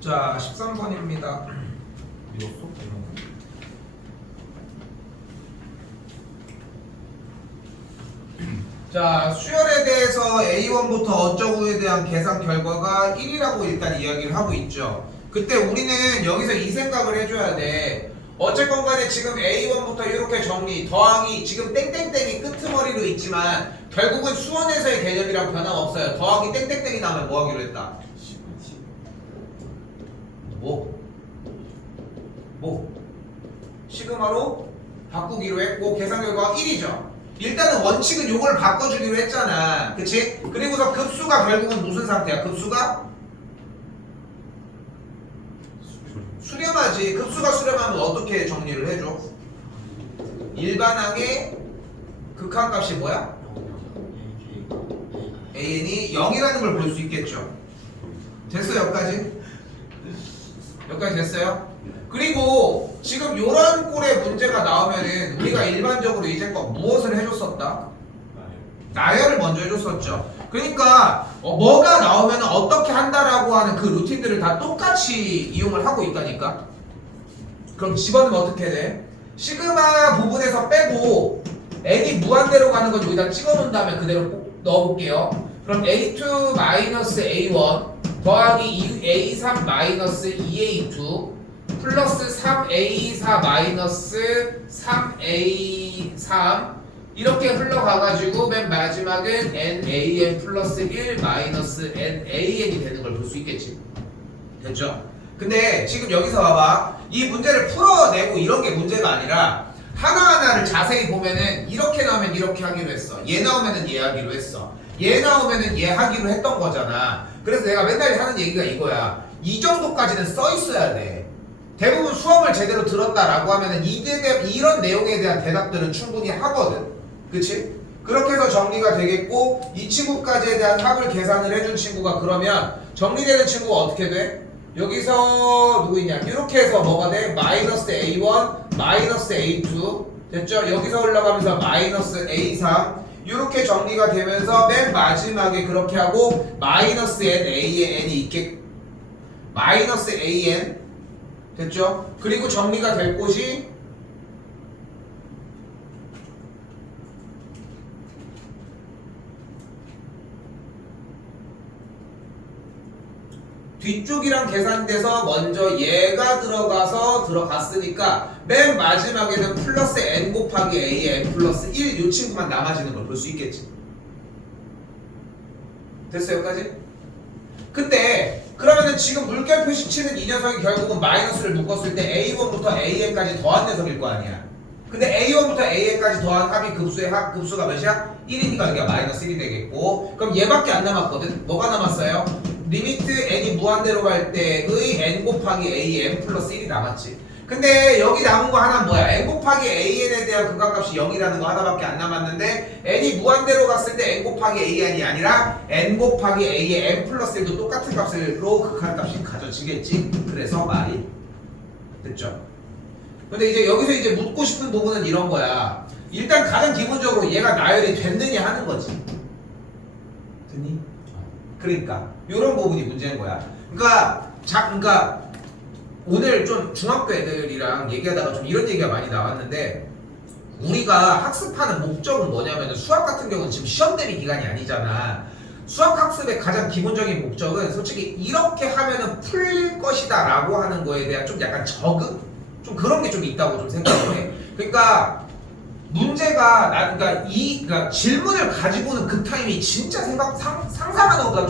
자, 13번입니다. 믿었어? 자, 수열에 대해서 A1부터 어쩌고에 대한 계산 결과가 1이라고 일단 이야기를 하고 있죠. 그때 우리는 여기서 이 생각을 해줘야 돼. 어쨌건 간에 지금 A1부터 이렇게 정리, 더하기, 지금 땡땡땡이 끄트머리로 있지만 결국은 수원에서의 개념이랑 변함없어요. 더하기 땡땡땡이 나오면 뭐 하기로 했다? 시그마로 바꾸기로 했고 계산 결과가 1이죠. 일단은 원칙은 요걸 바꿔주기로 했잖아. 그치? 그리고서 급수가 결국은 무슨 상태야? 급수가? 수렴하지. 급수가 수렴하면 어떻게 정리를 해줘? 일반항의 극한값이 뭐야? AN이 0이라는 걸 볼 수 있겠죠. 됐어요? 여기까지? 여기까지 됐어요? 그리고 지금 요런 꼴의 문제가 나오면은 우리가 일반적으로 이제껏 무엇을 해줬었다? 나열을 먼저 해줬었죠. 그러니까 뭐가 나오면 어떻게 한다라고 하는 그 루틴들을 다 똑같이 이용을 하고 있다니까. 그럼 집어넣으면 어떻게 돼? 시그마 부분에서 빼고 n이 무한대로 가는 건 여기다 찍어놓은 다음에 그대로 꼭 넣어볼게요. 그럼 a2 마이너스 a1 더하기 a3 마이너스 2a2 플러스 3a4 마이너스 3a3 이렇게 흘러가가지고 맨 마지막은 nan 플러스 1 마이너스 nan이 되는 걸 볼 수 있겠지. 됐죠? 근데 지금 여기서 봐봐. 이 문제를 풀어내고 이런 게 문제가 아니라 하나하나를 자세히 보면은 이렇게 나오면 이렇게 하기로 했어. 얘 나오면은 얘 하기로 했어. 얘 나오면은 얘 하기로 했던 거잖아. 그래서 내가 맨날 하는 얘기가 이거야. 이 정도까지는 써 있어야 돼. 대부분 수업을 제대로 들었다라고 하면은 이런 내용에 대한 대답들은 충분히 하거든. 그치? 그렇게 해서 정리가 되겠고 이 친구까지에 대한 합을 계산을 해준 친구가 그러면 정리되는 친구가 어떻게 돼? 여기서 누구 있냐? 이렇게 해서 뭐가 돼? 마이너스 A1, 마이너스 A2 됐죠? 여기서 올라가면서 마이너스 A3 이렇게 정리가 되면서 맨 마지막에 그렇게 하고 마이너스 n, a의 n이 있게 마이너스 an 됐죠? 그리고 정리가 될 곳이 뒤쪽이랑 계산돼서 먼저 얘가 들어갔으니까 맨 마지막에는 플러스 n 곱하기 a의 n 플러스 1 이 친구만 남아지는 걸 볼 수 있겠지. 됐어요? 여기까지? 근데 그러면은 지금 물결 표시치는 이 녀석이 결국은 마이너스를 묶었을 때 a1부터 an까지 더한 녀석일 거 아니야. 근데 a1부터 an까지 더한 합이 급수가 몇이야? 1이니까 여기가 마이너스 1이 되겠고 그럼 얘밖에 안 남았거든? 뭐가 남았어요? 리미트 n이 무한대로 갈 때의 n 곱하기 a n 플러스 1이 남았지. 근데 여기 남은 거 하나는 뭐야? n 곱하기 an에 대한 극한값이 0이라는 거 하나밖에 안 남았는데 n이 무한대로 갔을 때 n 곱하기 an이 아니라 n 곱하기 a의 n 플러스 1도 똑같은 값으로 극한값이 가져지겠지. 그래서 말이 됐죠. 근데 이제 여기서 이제 묻고 싶은 부분은 이런 거야. 일단 가장 기본적으로 얘가 나열이 됐느냐 하는 거지. 됐니? 그러니까 이런 부분이 문제인 거야. 그러니까 오늘 좀 중학교 애들이랑 얘기하다가 좀 이런 얘기가 많이 나왔는데 우리가 학습하는 목적은 뭐냐면 수학 같은 경우는 지금 시험 대비 기간이 아니잖아. 수학 학습의 가장 기본적인 목적은 솔직히 이렇게 하면은 풀릴 것이다 라고 하는 거에 대한 좀 약간 적응? 좀 그런 게 좀 있다고 좀 생각을 해. 그러니까 문제가 그러니까 질문을 가지고는 그 타임이 진짜 상상하는 것보다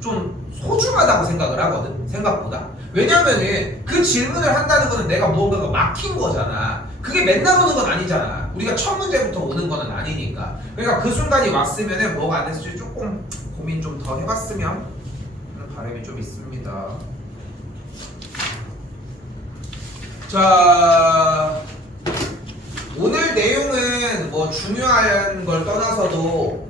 좀 소중하다고 생각을 하거든. 생각보다. 왜냐면은 그 질문을 한다는 거는 내가 무언가가 막힌 거잖아. 그게 맨날 오는 건 아니잖아. 우리가 첫 문제부터 오는 거는 아니니까. 그러니까 그 순간이 왔으면은 뭐가 안 됐을지 조금 고민 좀 더 해봤으면 하는 바람이 좀 있습니다. 자, 오늘 내용은 뭐 중요한 걸 떠나서도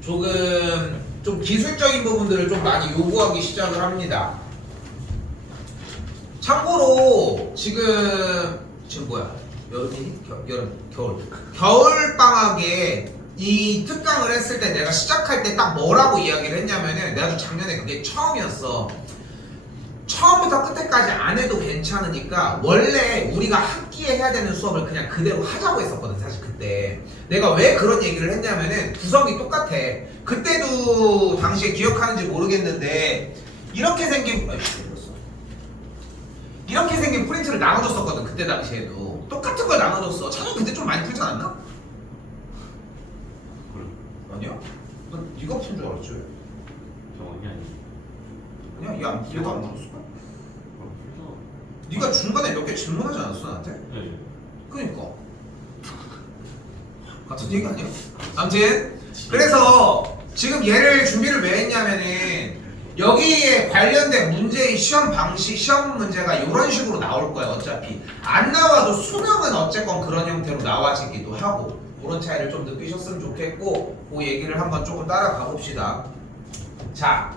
조금 좀 기술적인 부분들을 좀 많이 요구하기 시작을 합니다. 참고로 지금 뭐야? 여름이? 겨울 방학에 이 특강을 했을 때 내가 시작할 때 딱 뭐라고 이야기를 했냐면은 내가 작년에 그게 처음이었어. 처음부터 끝에까지 안 해도 괜찮으니까 원래 우리가 학기에 해야 되는 수업을 그냥 그대로 하자고 했었거든. 사실 그때 내가 왜 그런 얘기를 했냐면은 구성이 똑같아. 그때도 당시에 기억하는지 모르겠는데 이렇게 생긴 이렇게 생긴 프린트를 나눠줬었거든. 그때 당시에도 똑같은 걸 나눠줬어. 차라리 그때 좀 많이 풀지 않았나? 아니야? 난 네가 푼 줄 알았지. 정확히 아니지. 아니야? 얘가 안 물었을까? 네가 중간에 몇 개 질문하지 않았어 나한테? 네. 그러니까 같은 얘기 아니야? 아무튼 그래서 지금 얘를 준비를 왜 했냐면은 여기에 관련된 문제의 시험 방식, 시험 문제가 이런 식으로 나올 거야. 어차피 안 나와도 수능은 어쨌건 그런 형태로 나와지기도 하고 그런 차이를 좀 느끼셨으면 좋겠고 그 얘기를 한번 조금 따라가 봅시다. 자,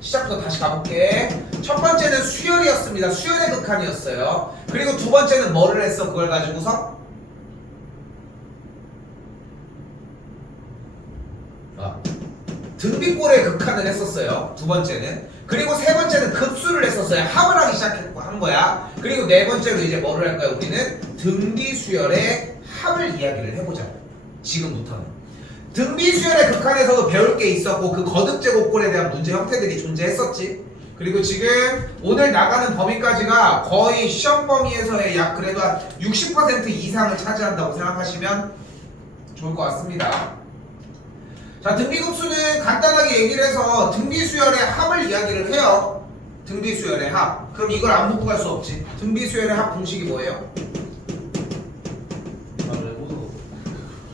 시작부터 다시 가볼게. 첫 번째는 수열이었습니다. 수열의 극한이었어요. 그리고 두 번째는 뭐를 했어? 그걸 가지고서 등비꼴의 극한을 했었어요. 두 번째는. 그리고 세 번째는 급수를 했었어요. 합을 하기 시작한 거야. 그리고 네 번째로 이제 뭐를 할까요? 우리는 등비수열의 합을 이야기를 해보자. 지금부터는. 등비수열의 극한에서도 배울 게 있었고 그 거듭제곱꼴에 대한 문제 형태들이 존재했었지. 그리고 지금 오늘 나가는 범위까지가 거의 시험 범위에서의 약 그래도 한 60% 이상을 차지한다고 생각하시면 좋을 것 같습니다. 자, 등비급수는 간단하게 얘기를 해서 등비수열의 합을 이야기를 해요. 등비수열의 합. 그럼 이걸 안 묻고 갈 수 없지. 등비수열의 합 공식이 뭐예요?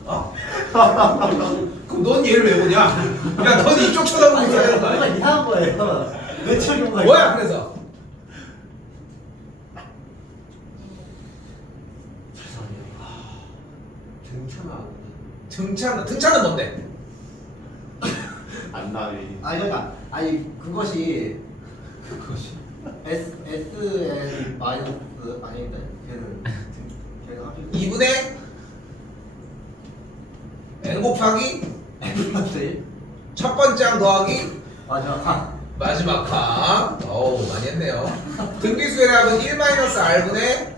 어? 그럼 넌 얘를 왜 보냐? 야, 넌 이쪽 쳐다보고 있어야 되는 거 뭔가 아니야? 이상한 거예요. 왜 적용 거예요? 뭐야 그래서? 등차는 뭔데? 안 나네. 아니 그러니까 그것이 SN 마이너스 아닌데 걔는 합이 2분의 n 곱하기 N+1 첫 번째 항 더하기 맞아. 마지막 항. 어우 많이 했네요. 등비수열의 합은 1-r분의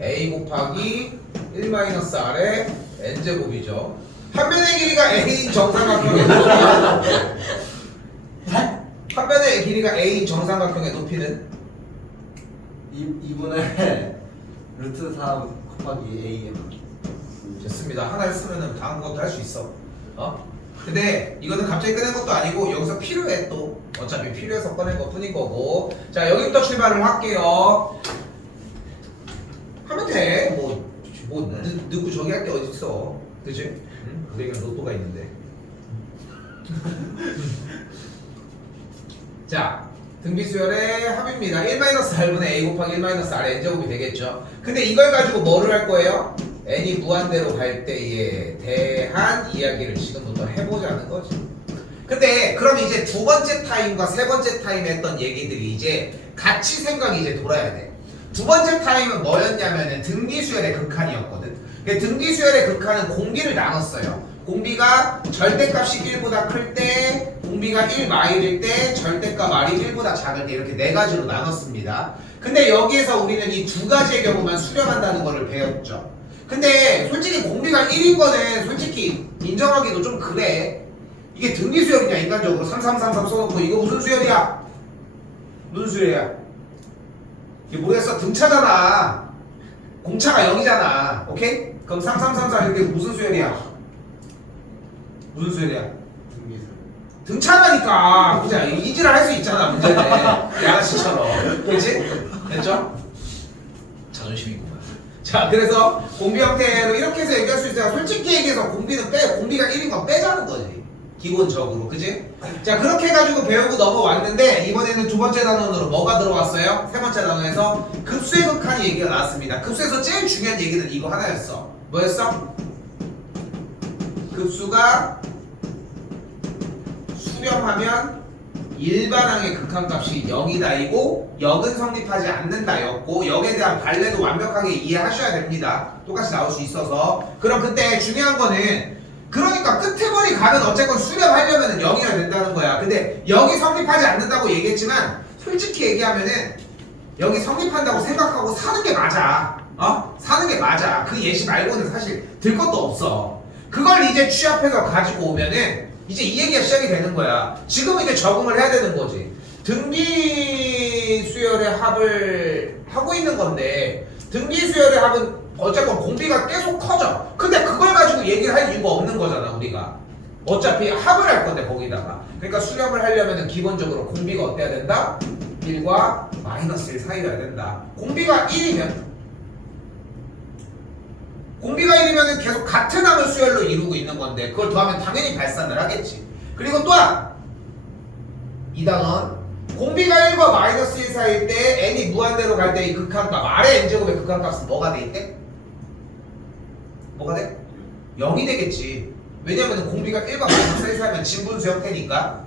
a 곱하기 1-r의 n제곱이죠. 한 변의 길이가 a인 정삼각형의 높이는 한 변의 길이가 a인 정삼각형의 높이는 2분의 루트 4 곱하기 AM. 됐습니다. 하나를 쓰면은 다음 것도 할 수 있어. 근데 이거는 갑자기 꺼낸 것도 아니고 여기서 필요해 또. 어차피 필요해서 꺼낸 것 뿐인 거고. 자, 여기부터 출발을 할게요. 하면 돼. 늦고 저기 할 게 어딨어. 그치? 응? 우리에겐 로또가 있는데. 자, 등비수열의 합입니다. 1-r분의 a 곱하기 1-r n제곱이 되겠죠. 근데 이걸 가지고 뭐를 할 거예요? n이 무한대로 갈 때에 대한 이야기를 지금부터 해보자는 거지. 근데 그럼 이제 두 번째 타임과 세 번째 타임에 했던 얘기들이 이제 같이 생각이 이제 돌아야 돼. 두 번째 타임은 뭐였냐면은 등비수열의 극한이었거든. 등비수열의 극한은 공비를 나눴어요. 공비가 절대값이 1보다 클 때, 공비가 1마일일 때, 절대값 r이 1보다 작을 때 이렇게 네 가지로 나눴습니다. 근데 여기에서 우리는 이 두 가지의 경우만 수렴한다는 거를 배웠죠. 근데 솔직히 공비가 1인 거는 솔직히 인정하기도 좀 그래. 이게 등비수열이냐 인간적으로 3333 써놓고 이거 무슨 수열이야? 무슨 수열이야? 이게 모르겠어. 등차잖아. 공차가 0이잖아. 오케이? 그럼 3333 이게 무슨 수열이야? 무슨 수열이야? 등차라니까. 그자 이지랄 할 수 있잖아 문제는. 양아치처럼. 그렇지? 됐죠? 자존심이구만. 자, 그래서 공비 형태로 이렇게 해서 얘기할 수 있어요. 솔직히 얘기해서 공비는 공비가 1인 건 빼자는 거지. 기본적으로. 그지? 자, 그렇게 해가지고 배우고 넘어왔는데 이번에는 두 번째 단원으로 뭐가 들어왔어요? 세 번째 단원에서 급수의 극한이 얘기가 나왔습니다. 급수에서 제일 중요한 얘기는 이거 하나였어. 뭐였어? 급수가 수렴하면 일반항의 극한값이 0이다이고 0은 성립하지 않는다였고 역에 대한 발레도 완벽하게 이해하셔야 됩니다. 똑같이 나올 수 있어서. 그럼 그때 중요한 거는 그러니까 끝에 머리 가면 어쨌건 수렴하려면 0이어야 된다는 거야. 근데 0이 성립하지 않는다고 얘기했지만 솔직히 얘기하면은 여기 성립한다고 생각하고 사는 게 맞아. 사는 게 맞아. 그 예시 말고는 사실 들 것도 없어. 그걸 이제 취합해서 가지고 오면은 이제 이 얘기가 시작이 되는 거야. 지금 이제 적응을 해야 되는 거지. 등비 수열의 합을 하고 있는 건데 등비 수열의 합은 어쨌건 공비가 계속 커져. 근데 그걸 가지고 얘기를 할 이유가 없는 거잖아 우리가. 어차피 합을 할 건데 거기다가. 그러니까 수렴을 하려면 기본적으로 공비가 어때야 된다? 1과 마이너스 1 사이여야 된다. 공비가 1이면 계속 같은 항을 수열로 이루고 있는 건데 그걸 더하면 당연히 발산을 하겠지. 그리고 또한 이 단원 공비가 1과 마이너스 1 사이일 때 n이 무한대로 갈 때 이 극한값 아래 n제곱의 극한값은 뭐가 돼 있대? 뭐가 돼? 0이 되겠지. 왜냐면 공비가 1과 마이너스 1 사이면 진분수 형태니까.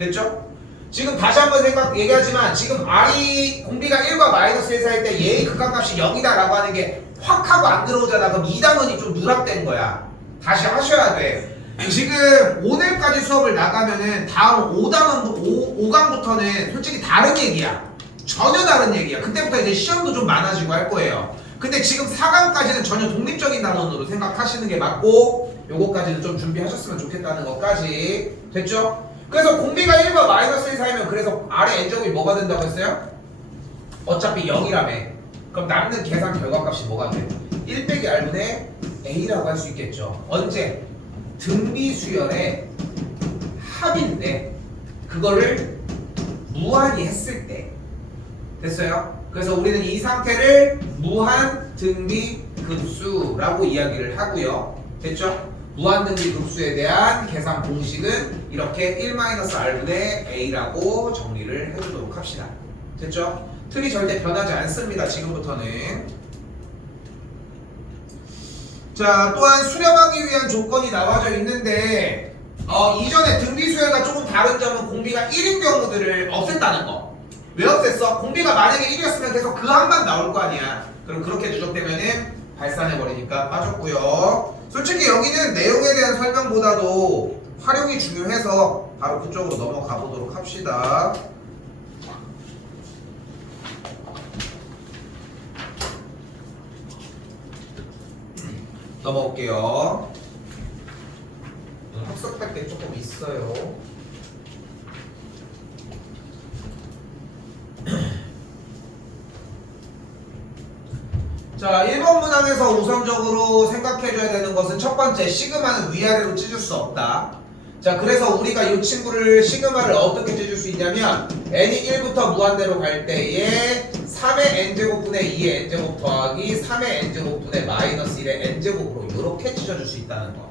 됐죠? 지금 다시 한번 얘기하지만 지금 R이 공비가 1과 마이너스 1 사이일 때 얘의 극한값이 0이다 라고 하는 게 확 하고 안 들어오잖아. 그럼 2단원이 좀 누락된 거야. 다시 하셔야 돼. 지금 오늘까지 수업을 나가면은 다음 5강부터는 솔직히 다른 얘기야. 전혀 다른 얘기야. 그때부터 이제 시험도 좀 많아지고 할 거예요. 근데 지금 4강까지는 전혀 독립적인 단원으로 생각하시는 게 맞고 요거까지는 좀 준비하셨으면 좋겠다는 것까지. 됐죠? 그래서 공비가 1과 마이너스 1 사이면 그래서 아래 n제곱이 뭐가 된다고 했어요? 어차피 0이라며. 그럼 남는 계산 결과값이 뭐가 돼? 1 빼기 r분의 a라고 할 수 있겠죠. 언제? 등비 수열의 합인데 그거를 무한히 했을 때. 됐어요? 그래서 우리는 이 상태를 무한 등비 급수라고 이야기를 하고요. 됐죠? 무한 등비 급수에 대한 계산 공식은 이렇게 1-r분의 a라고 정리를 해주도록 합시다. 됐죠? 틀이 절대 변하지 않습니다. 지금부터는. 자, 또한 수렴하기 위한 조건이 나와져 있는데 이전에 등비 수열과 조금 다른 점은 공비가 1인 경우들을 없앴다는 거. 왜 없앴어? 공비가 만약에 1이었으면 계속 그 항만 나올 거 아니야. 그럼 그렇게 누적되면은 발산해버리니까 빠졌고요. 솔직히 여기는 내용에 대한 설명보다도 활용이 중요해서 바로 그쪽으로 넘어가 보도록 합시다. 넘어올게요. 학습할 게 조금 있어요. 자, 1번 문항에서 우선적으로 생각해줘야 되는 것은 첫 번째, 시그마는 위아래로 찢을 수 없다. 자, 그래서 우리가 이 친구를 시그마를 어떻게 찢을 수 있냐면 n이 1부터 무한대로 갈 때에 3의 n제곱분의 2의 n제곱 더하기 3의 n제곱분의 마이너스 1의 n제곱으로 이렇게 찢어줄 수 있다는 거.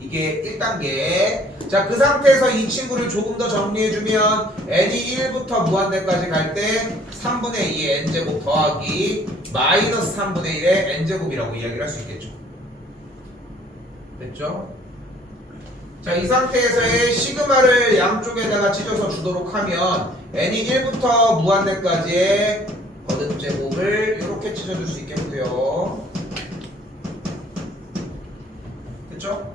이게 1단계. 자, 그 상태에서 이 친구를 조금 더 정리해주면 n이 1부터 무한대까지 갈 때 3분의 2의 n제곱 더하기 마이너스 3분의 1의 n제곱이라고 이야기를 할 수 있겠죠. 됐죠? 자, 이 상태에서의 시그마를 양쪽에다가 찢어서 주도록 하면 n이 1부터 무한대까지의 거듭제곱을 이렇게 찢어줄 수 있겠고요. 됐죠?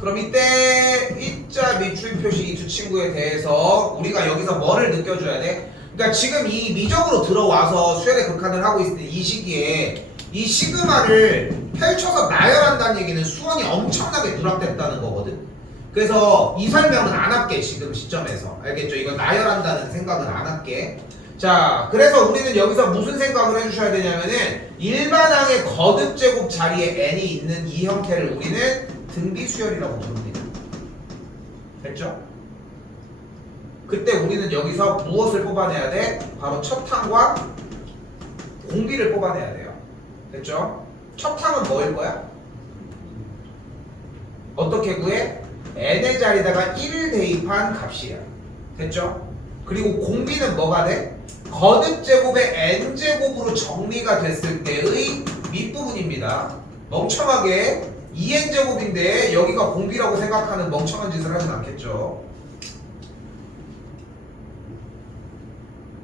그럼 이때 이자 밑줄 표시 이 두 친구에 대해서 우리가 여기서 뭐를 느껴줘야 돼? 그러니까 지금 이 미적으로 들어와서 수열의 극한을 하고 있을 때 이 시기에 이 시그마를 펼쳐서 나열한다는 얘기는 수원이 엄청나게 누락됐다는 거거든. 그래서 이 설명은 안 할게. 지금 시점에서 알겠죠? 이거 나열한다는 생각은 안 할게. 자, 그래서 우리는 여기서 무슨 생각을 해주셔야 되냐면은 일반항의 거듭제곱 자리에 n이 있는 이 형태를 우리는 등비수열이라고 부릅니다. 됐죠? 그때 우리는 여기서 무엇을 뽑아내야 돼? 바로 첫 항과 공비를 뽑아내야 돼요. 됐죠? 첫 항은 뭐일 거야? 어떻게 구해? n의 자리에다가 1을 대입한 값이야. 됐죠? 그리고 공비는 뭐가 돼? 거듭제곱의 n제곱으로 정리가 됐을 때의 밑부분입니다. 멍청하게 2n제곱인데 여기가 공비라고 생각하는 멍청한 짓을 하진 않겠죠.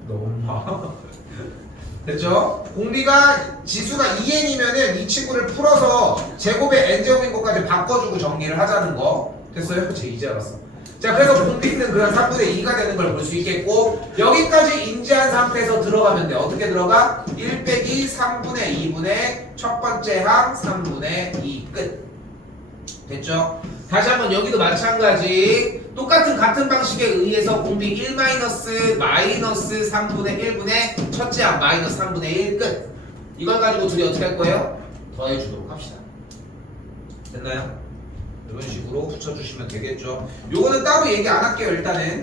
너무 됐죠? 공비가 지수가 2n이면은 이 친구를 풀어서 제곱의 n제곱인 것까지 바꿔주고 정리를 하자는 거. 됐어요? 제 이제 알았어. 자, 그래서 공비는 그냥 3분의 2가 되는 걸 볼 수 있겠고, 여기까지 인지한 상태에서 들어가면 돼. 어떻게 들어가? 1 빼기 3분의 2분의 첫 번째 항 3분의 2 끝. 됐죠? 다시 한번 여기도 마찬가지. 같은 방식에 의해서 공비 1 마이너스 3분의 1분의 첫째 항 마이너스 3분의 1 끝. 이걸 가지고 둘이 어떻게 할 거예요? 더해주도록 합시다. 됐나요? 이런 식으로 붙여주시면 되겠죠. 요거는 따로 얘기 안 할게요. 일단은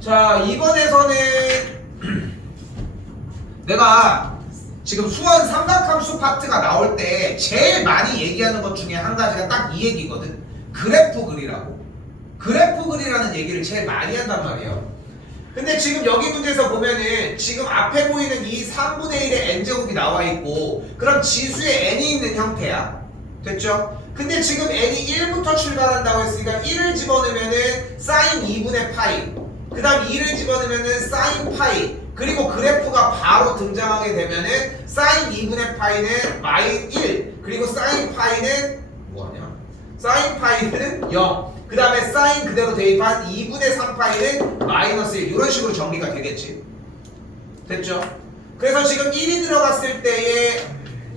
자, 이번에서는 내가 지금 수원 삼각함수 파트가 나올 때 제일 많이 얘기하는 것 중에 한 가지가 딱 이 얘기거든. 그래프 그리라고. 그래프 그리라는 얘기를 제일 많이 한단 말이에요. 근데 지금 여기 문제에서 보면은 지금 앞에 보이는 이 3분의 1의 n제곱이 나와 있고, 그럼 지수에 n이 있는 형태야. 됐죠? 근데 지금 n이 1부터 출발한다고 했으니까 1을 집어넣으면은 사인 2분의 파이, 그 다음 2를 집어넣으면은 사인 파이, 그리고 그래프가 바로 등장하게 되면은 사인 2분의 파이는 마인 1, 그리고 사인 파이는 뭐하냐? 사인 파이는 0, 그 다음에 사인 그대로 대입한 2분의 3파이는 마이너스 1, 이런 식으로 정리가 되겠지. 됐죠? 그래서 지금 1이 들어갔을 때에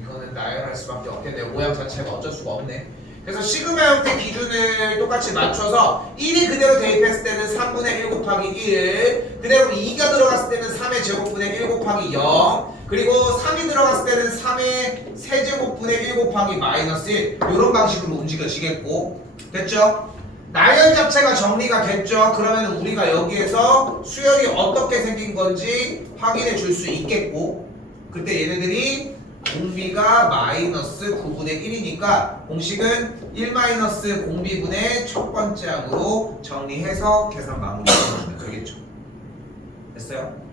이거는 나열할 수밖에 없겠네요. 모양 자체가 어쩔 수가 없네. 그래서 시그마 형태 기준을 똑같이 맞춰서 1이 그대로 대입했을 때는 3분의 1 곱하기 1, 그대로 2가 들어갔을 때는 3의 제곱분의 1 곱하기 0, 그리고 3이 들어갔을 때는 3의 세제곱분의 1 곱하기 마이너스 1, 이런 방식으로 움직여지겠고. 됐죠? 나열 자체가 정리가 됐죠? 그러면 우리가 여기에서 수열이 어떻게 생긴 건지 확인해 줄 수 있겠고, 그때 얘네들이 공비가 마이너스 9분의 1이니까 공식은 1 마이너스 공비분의 첫 번째 항으로 정리해서 계산 마무리 해주시면 되겠죠. 됐어요?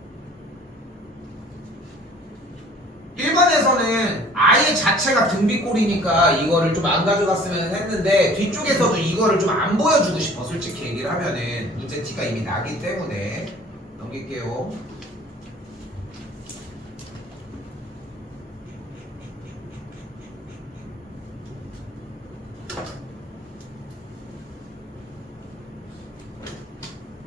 1번에서는 아예 자체가 등비꼴이니까 이거를 좀 안 가져갔으면 했는데, 뒤쪽에서도 이거를 좀 안 보여주고 싶어. 솔직히 얘기를 하면은 문제 티가 이미 나기 때문에 넘길게요.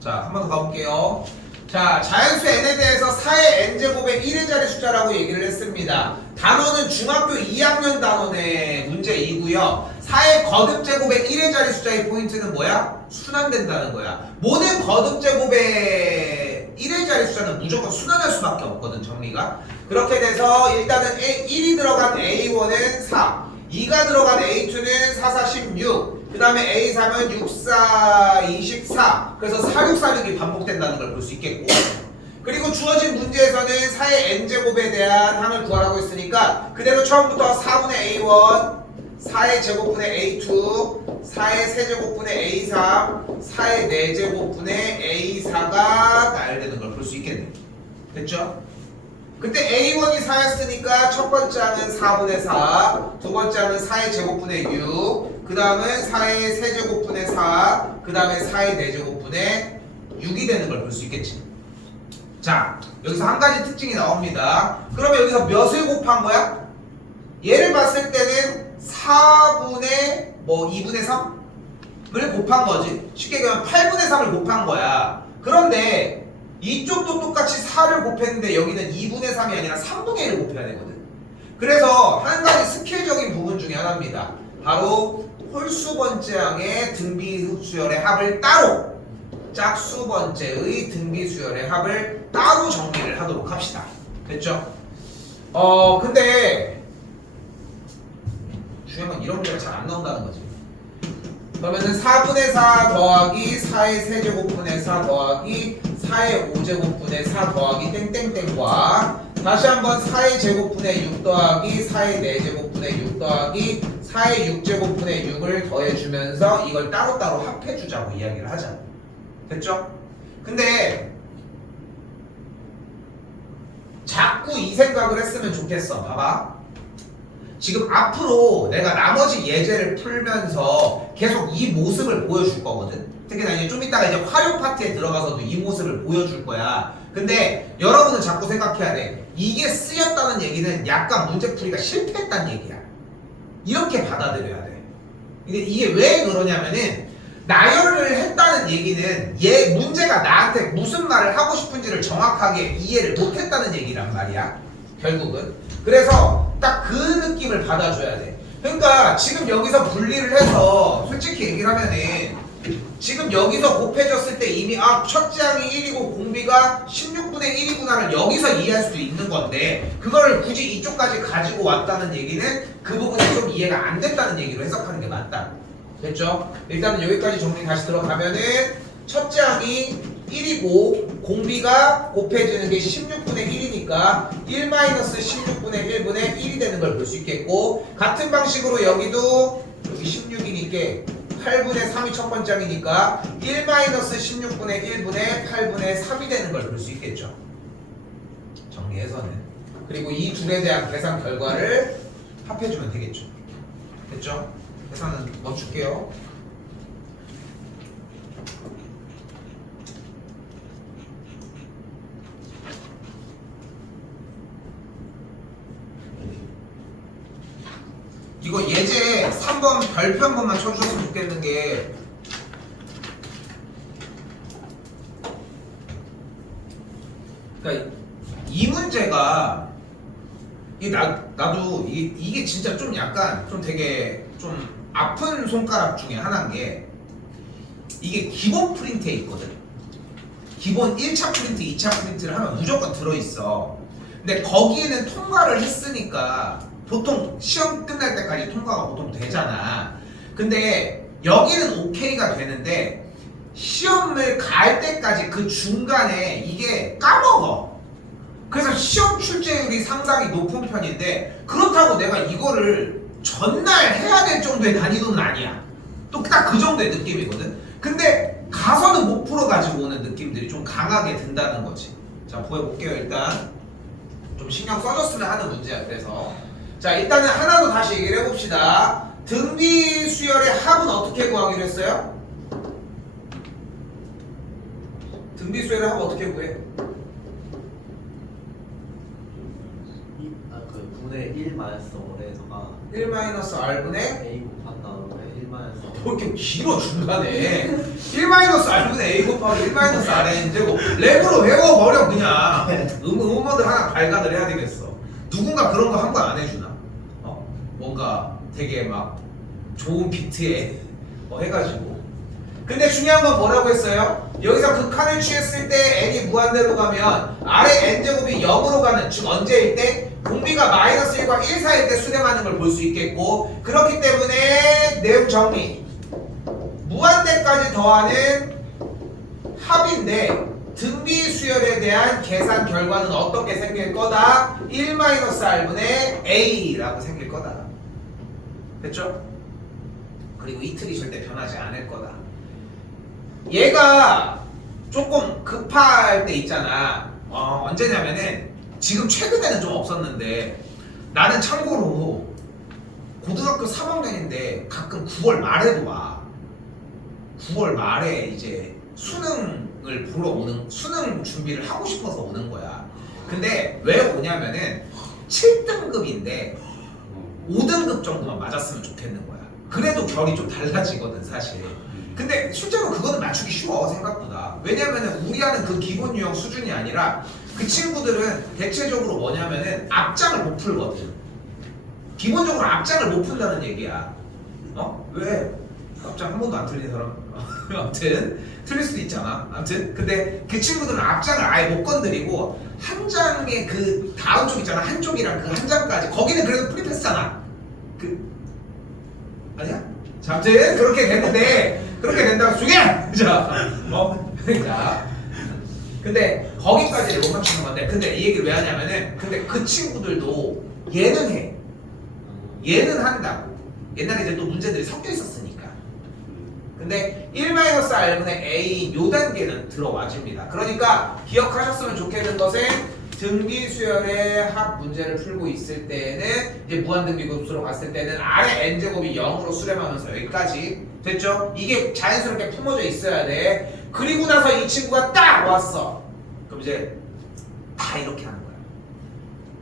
자, 한 번 더 가볼게요. 자, 자연수 n에 대해서 4의 n제곱의 1의 자리 숫자라고 얘기를 했습니다. 단어는 중학교 2학년 단원의 문제이고요. 4의 거듭제곱의 1의 자리 숫자의 포인트는 뭐야? 순환된다는 거야. 모든 거듭제곱의 1의 자리 숫자는 무조건 순환할 수밖에 없거든, 정리가. 그렇게 돼서 일단은 1이 들어간 A1은 4, 2가 들어간 A2는 4, 4, 16, 그 다음에 A3은 6, 4, 24. 그래서 4, 6, 4, 6이 반복된다는 걸 볼 수 있겠고, 그리고 주어진 문제에서는 4의 n제곱에 대한 항을 구하라고 했으니까 그대로 처음부터 4분의 A1, 4의 제곱분의 A2, 4의 세제곱분의 A3, 4의 4제곱분의 A4가 나열되는 걸 볼 수 있겠네. 됐죠? 그때 A1이 4였으니까 첫 번째 항은 4분의 4, 두 번째 항은 4의 제곱분의 6, 그 다음은 4의 세제곱분의 4, 그 다음에 4의 4제곱분의 6이 되는 걸 볼 수 있겠지. 자, 여기서 한 가지 특징이 나옵니다. 그러면 여기서 몇을 곱한 거야? 얘를 봤을 때는 4분의 2분의 3을 곱한 거지. 쉽게 얘기하면 8분의 3을 곱한 거야. 그런데 이쪽도 똑같이 4를 곱했는데 여기는 2분의 3이 아니라 3분의 1을 곱해야 되거든. 그래서 한 가지 스킬적인 부분 중에 하나입니다. 바로 홀수 번째항의 등비 수열의 합을 따로, 짝수 번째의 등비 수열의 합을 따로 정리를 하도록 합시다. 됐죠? 근데 중요한 건 이런 문제가 잘 안 나온다는 거지. 그러면은 4분의 4 더하기 4의 세제곱분의 4 더하기 4의 5제곱분의 4 더하기 땡땡땡과 다시 한번 4의 제곱분의 6 더하기 4의 4제곱분의 6 더하기 4의 6제곱분의 6을 더해주면서 이걸 따로따로 합해주자고 이야기를 하자. 됐죠? 근데 자꾸 이 생각을 했으면 좋겠어. 봐봐. 지금 앞으로 내가 나머지 예제를 풀면서 계속 이 모습을 보여줄 거거든. 특히나 이제 좀 이따가 이제 활용 파트에 들어가서도 이 모습을 보여줄 거야. 근데 여러분은 자꾸 생각해야 돼. 이게 쓰였다는 얘기는 약간 문제풀이가 실패했다는 얘기야. 이렇게 받아들여야 돼. 이게 왜 그러냐면은 나열을 했다는 얘기는 얘 문제가 나한테 무슨 말을 하고 싶은지를 정확하게 이해를 못했다는 얘기란 말이야. 결국은. 그래서 딱 그 느낌을 받아줘야 돼. 그러니까 지금 여기서 분리를 해서 솔직히 얘기를 하면은 지금 여기서 곱해졌을 때 이미 첫째 항이 1이고 공비가 16분의 1이구나를 여기서 이해할 수도 있는 건데 그거를 굳이 이쪽까지 가지고 왔다는 얘기는 그 부분이 좀 이해가 안 됐다는 얘기로 해석하는 게 맞다. 됐죠? 일단은 여기까지 정리 다시 들어가면은 첫째 항이 1이고 공비가 곱해지는 게 16분의 1이니까 1-16분의 1분의 1이 되는 걸 볼 수 있겠고 같은 방식으로 여기도 여기 16이니까 8분의 3이 첫 번째 항이니까 1-16분의 1분의 8분의 3이 되는 걸 볼 수 있겠죠. 정리해서는. 그리고 이 둘에 대한 계산 결과를 합해주면 되겠죠. 됐죠? 계산은 멈출게요. 이거 예제 3번 별표 한 번만 쳐주셨으면 좋겠는 게 그러니까 이 문제가 나도 이게 진짜 좀 약간 좀 되게 좀 아픈 손가락 중에 하나인 게 이게 기본 프린트에 있거든. 기본 1차 프린트, 2차 프린트를 하면 무조건 들어있어. 근데 거기에는 통과를 했으니까 보통 시험 끝날 때까지 통과가 보통 되잖아. 근데 여기는 오케이가 되는데 시험을 갈 때까지 그 중간에 이게 까먹어. 그래서 시험 출제율이 상당히 높은 편인데 그렇다고 내가 이거를 전날 해야 될 정도의 난이도는 아니야. 또 딱 그 정도의 느낌이거든. 근데 가서는 못 풀어가지고 오는 느낌들이 좀 강하게 든다는 거지. 자, 보여볼게요. 일단 좀 신경 써줬으면 하는 문제야. 그래서 자, 일단은 하나 더 다시 얘기를 해봅시다. 등비 수열의 합은 어떻게 구하기로 했어요? 등비 수열의 합 어떻게 구해? 그 분의 1-5에서가 1-r분의 A 곱한 다음에 1-4 뭐 이렇게 길어 중간에 1-r분의 a 곱하기 1-rn 제곱 랩으로 외워버려 그냥. 음어들 하나 발간을 해야 되겠어. 누군가 그런 거 한 번 안 해주나? 뭔가 되게 막 좋은 비트에 해가지고. 근데 중요한 건 뭐라고 했어요? 여기서 극한을 취했을 때 n이 무한대로 가면 아래 n제곱이 0으로 가는, 즉 언제일 때? 공비가 -1과 1 사이일 때 수렴하는 걸 볼 수 있겠고, 그렇기 때문에 내용 정리. 무한대까지 더하는 합인데 등비 수열에 대한 계산 결과는 어떻게 생길 거다? 1-r분의 a라고 생길 거다. 됐죠? 그리고 이 틀이 절대 변하지 않을 거다. 얘가 조금 급할 때 있잖아. 언제냐면은 지금 최근에는 좀 없었는데 나는 참고로 고등학교 3학년인데 가끔 9월 말에도 와. 9월 말에 이제 수능을 보러 오는, 수능 준비를 하고 싶어서 오는 거야. 근데 왜 오냐면은 7등급인데 5등급 정도만 맞았으면 좋겠는 거야. 그래도 결이 좀 달라지거든 사실. 근데 실제로 그거는 맞추기 쉬워 생각보다. 왜냐면은 우리 하는 그 기본 유형 수준이 아니라 그 친구들은 대체적으로 뭐냐면은 앞장을 못 풀거든. 기본적으로 앞장을 못 푼다는 얘기야. 왜? 앞장 한 번도 안 틀린 사람? 아무튼 틀릴 수도 있잖아. 아무튼 근데 그 친구들은 앞장을 아예 못 건드리고 한 장의 그 다음 쪽 있잖아. 한 쪽이랑 그 한 장까지 거기는 그래도 프리패스잖아. 아니야? 자, 아무튼 그렇게 됐는데 그렇게 된다고 중요해! 자, 그러니까 근데 거기까지를 못 맞추는 건데, 근데 이 얘기를 왜 하냐면은 근데 그 친구들도 얘는 해. 얘는 한다고. 옛날에 이제 또 문제들이 섞여 있었으니까. 근데 1-r분의 a 요 단계는 들어와줍니다. 그러니까 기억하셨으면 좋겠는 것은 등비 수열의 합 문제를 풀고 있을 때는 이제 무한등비 급수로 갔을 때는 아래 n제곱이 0으로 수렴하면서 여기까지 됐죠? 이게 자연스럽게 품어져 있어야 돼. 그리고 나서 이 친구가 딱 왔어. 그럼 이제 다 이렇게 하는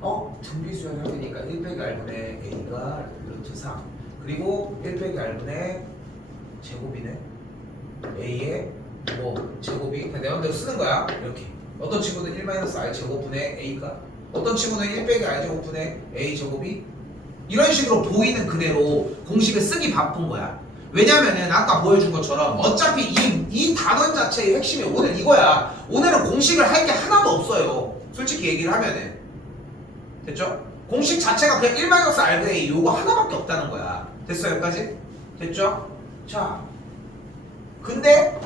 거야. 등비수열 하니까 1 빼기 r분의 a가 루트 3 그리고 1 빼기 r분의 제곱이네. a의 뭐 제곱이 그냥 내 맘대로 쓰는 거야. 이렇게. 어떤 친구는 1-r 제곱분의 a가 어떤 친구는 1 빼기 r 제곱분의 a 제곱이 이런 식으로 보이는 그대로 공식을 쓰기 바쁜 거야. 왜냐면은 아까 보여준 것처럼 어차피 이 단원 자체의 핵심이 오늘 이거야. 오늘은 공식을 할 게 하나도 없어요. 솔직히 얘기를 하면은. 됐죠? 공식 자체가 그냥 1-r분의 a 요거 하나밖에 없다는 거야. 됐어요? 여기까지? 됐죠? 자, 근데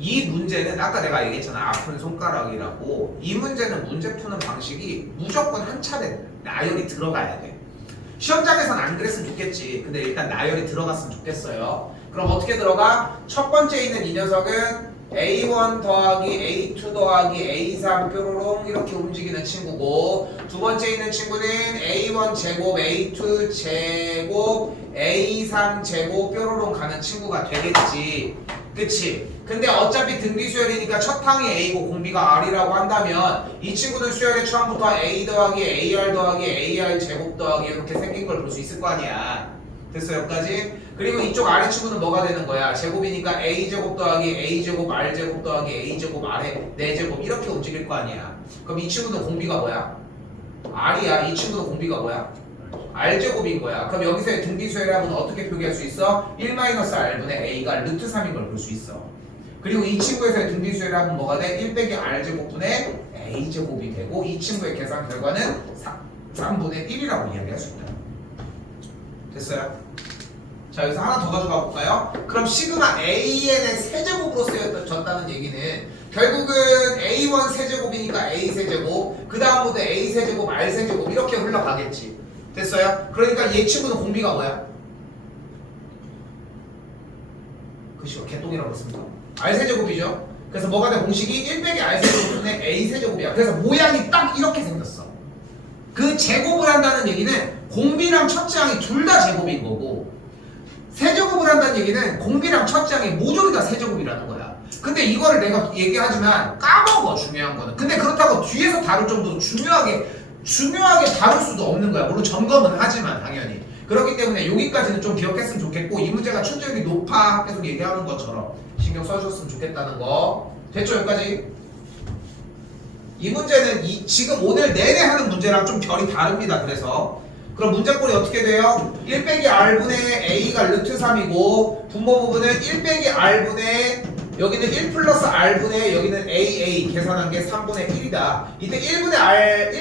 이 문제는 아까 내가 얘기했잖아. 아픈 손가락이라고. 이 문제는 문제 푸는 방식이 무조건 한 차례 나열이 들어가야 돼. 시험장에선 안 그랬으면 좋겠지. 근데 일단 나열이 들어갔으면 좋겠어요. 그럼 어떻게 들어가? 첫 번째 있는 이 녀석은 A1 더하기 A2 더하기 A3 뾰로롱 이렇게 움직이는 친구고, 두 번째 있는 친구는 A1 제곱 A2 제곱 A3 제곱 뾰로롱 가는 친구가 되겠지. 그치? 근데 어차피 등비수열이니까 첫 항이 A고 공비가 R이라고 한다면 이 친구는 수열의 처음부터 A 더하기 AR 더하기 AR 제곱 더하기 이렇게 생긴 걸 볼 수 있을 거 아니야. 됐어? 여기까지? 그리고 이쪽 아래 친구는 뭐가 되는 거야? 제곱이니까 A제곱 더하기 A제곱 R제곱 더하기 A제곱 R의 4제곱 이렇게 움직일 거 아니야. 그럼 이 친구는 공비가 뭐야? R이야. 이 친구는 공비가 뭐야? R제곱인 거야. 그럼 여기서의 등비수열의 합은 어떻게 표기할 수 있어? 1-R분의 A가 루트 3인 걸 볼 수 있어. 그리고 이 친구에서의 등비수열의 합은 뭐가 돼? 1 빼기 R제곱분의 A제곱이 되고 이 친구의 계산 결과는 3분의 1이라고 이야기할 수 있다. 됐어요? 자, 여기서 하나 더 가져가 볼까요? 그럼 시그마 AN의 세제곱으로 쓰여졌다는 얘기는 결국은 A1 세제곱이니까 A 세제곱, 그 다음부터 A 세제곱, R 세제곱 이렇게 흘러가겠지. 됐어요? 그러니까 얘 친구는 공비가 뭐야? 그쵸, 개똥이라고 했습니다. R 세제곱이죠? 그래서 뭐가 돼? 공식이 1 빼기 R 세제곱분의 A 세제곱이야. 그래서 모양이 딱 이렇게 생겼어. 그 제곱을 한다는 얘기는 공비랑 첫째 항이 둘 다 제곱인 거고, 세제곱을 한다는 얘기는 공비랑 첫째 항이 모조리 다 세제곱이라는 거야. 근데 이거를 내가 얘기하지만 까먹어, 중요한 거는. 근데 그렇다고 뒤에서 다룰 정도로 중요하게 다룰 수도 없는 거야. 물론 점검은 하지만 당연히. 그렇기 때문에 여기까지는 좀 기억했으면 좋겠고, 이 문제가 출제율이 높아 계속 얘기하는 것처럼 신경 써주셨으면 좋겠다는 거. 됐죠? 여기까지? 이 문제는 지금 오늘 내내 하는 문제랑 좀 결이 다릅니다. 그래서 그럼 문제꼴이 어떻게 돼요? 1 빼기 R분의 A가 루트 3이고 분모 부분은 1 빼기 R분의 여기는 1 플러스 R분의 여기는 AA 계산한 게 3분의 1이다. 이때 1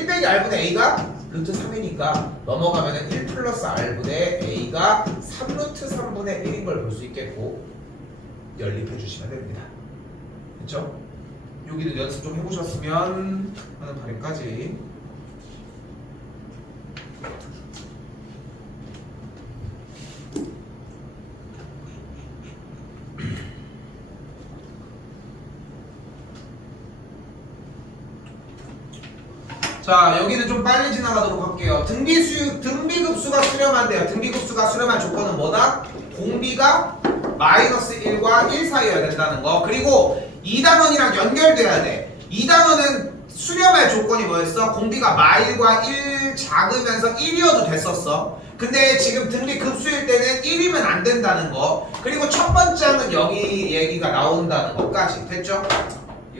빼기 R분의 A가 루트 3이니까 넘어가면은 1 플러스 R분의 A가 3루트 3분의 1인 걸 볼 수 있겠고 연립해 주시면 됩니다. 그렇죠? 여기도 연습 좀 해보셨으면 하는 바람까지. 자, 여기는 좀 빨리 지나가도록 할게요. 등비급수가 수렴한대요. 등비급수가 수렴할 조건은 뭐다? 공비가 마이너스 1과 1 사이여야 된다는 거. 그리고 2단원이랑 연결돼야 돼. 2단원은 수렴할 조건이 뭐였어? 공비가 마일과 1 작으면서 1이어도 됐었어. 근데 지금 등비 급수일 때는 1이면 안 된다는 거. 그리고 첫 번째 항은 0이 얘기가 나온다는 것까지. 됐죠?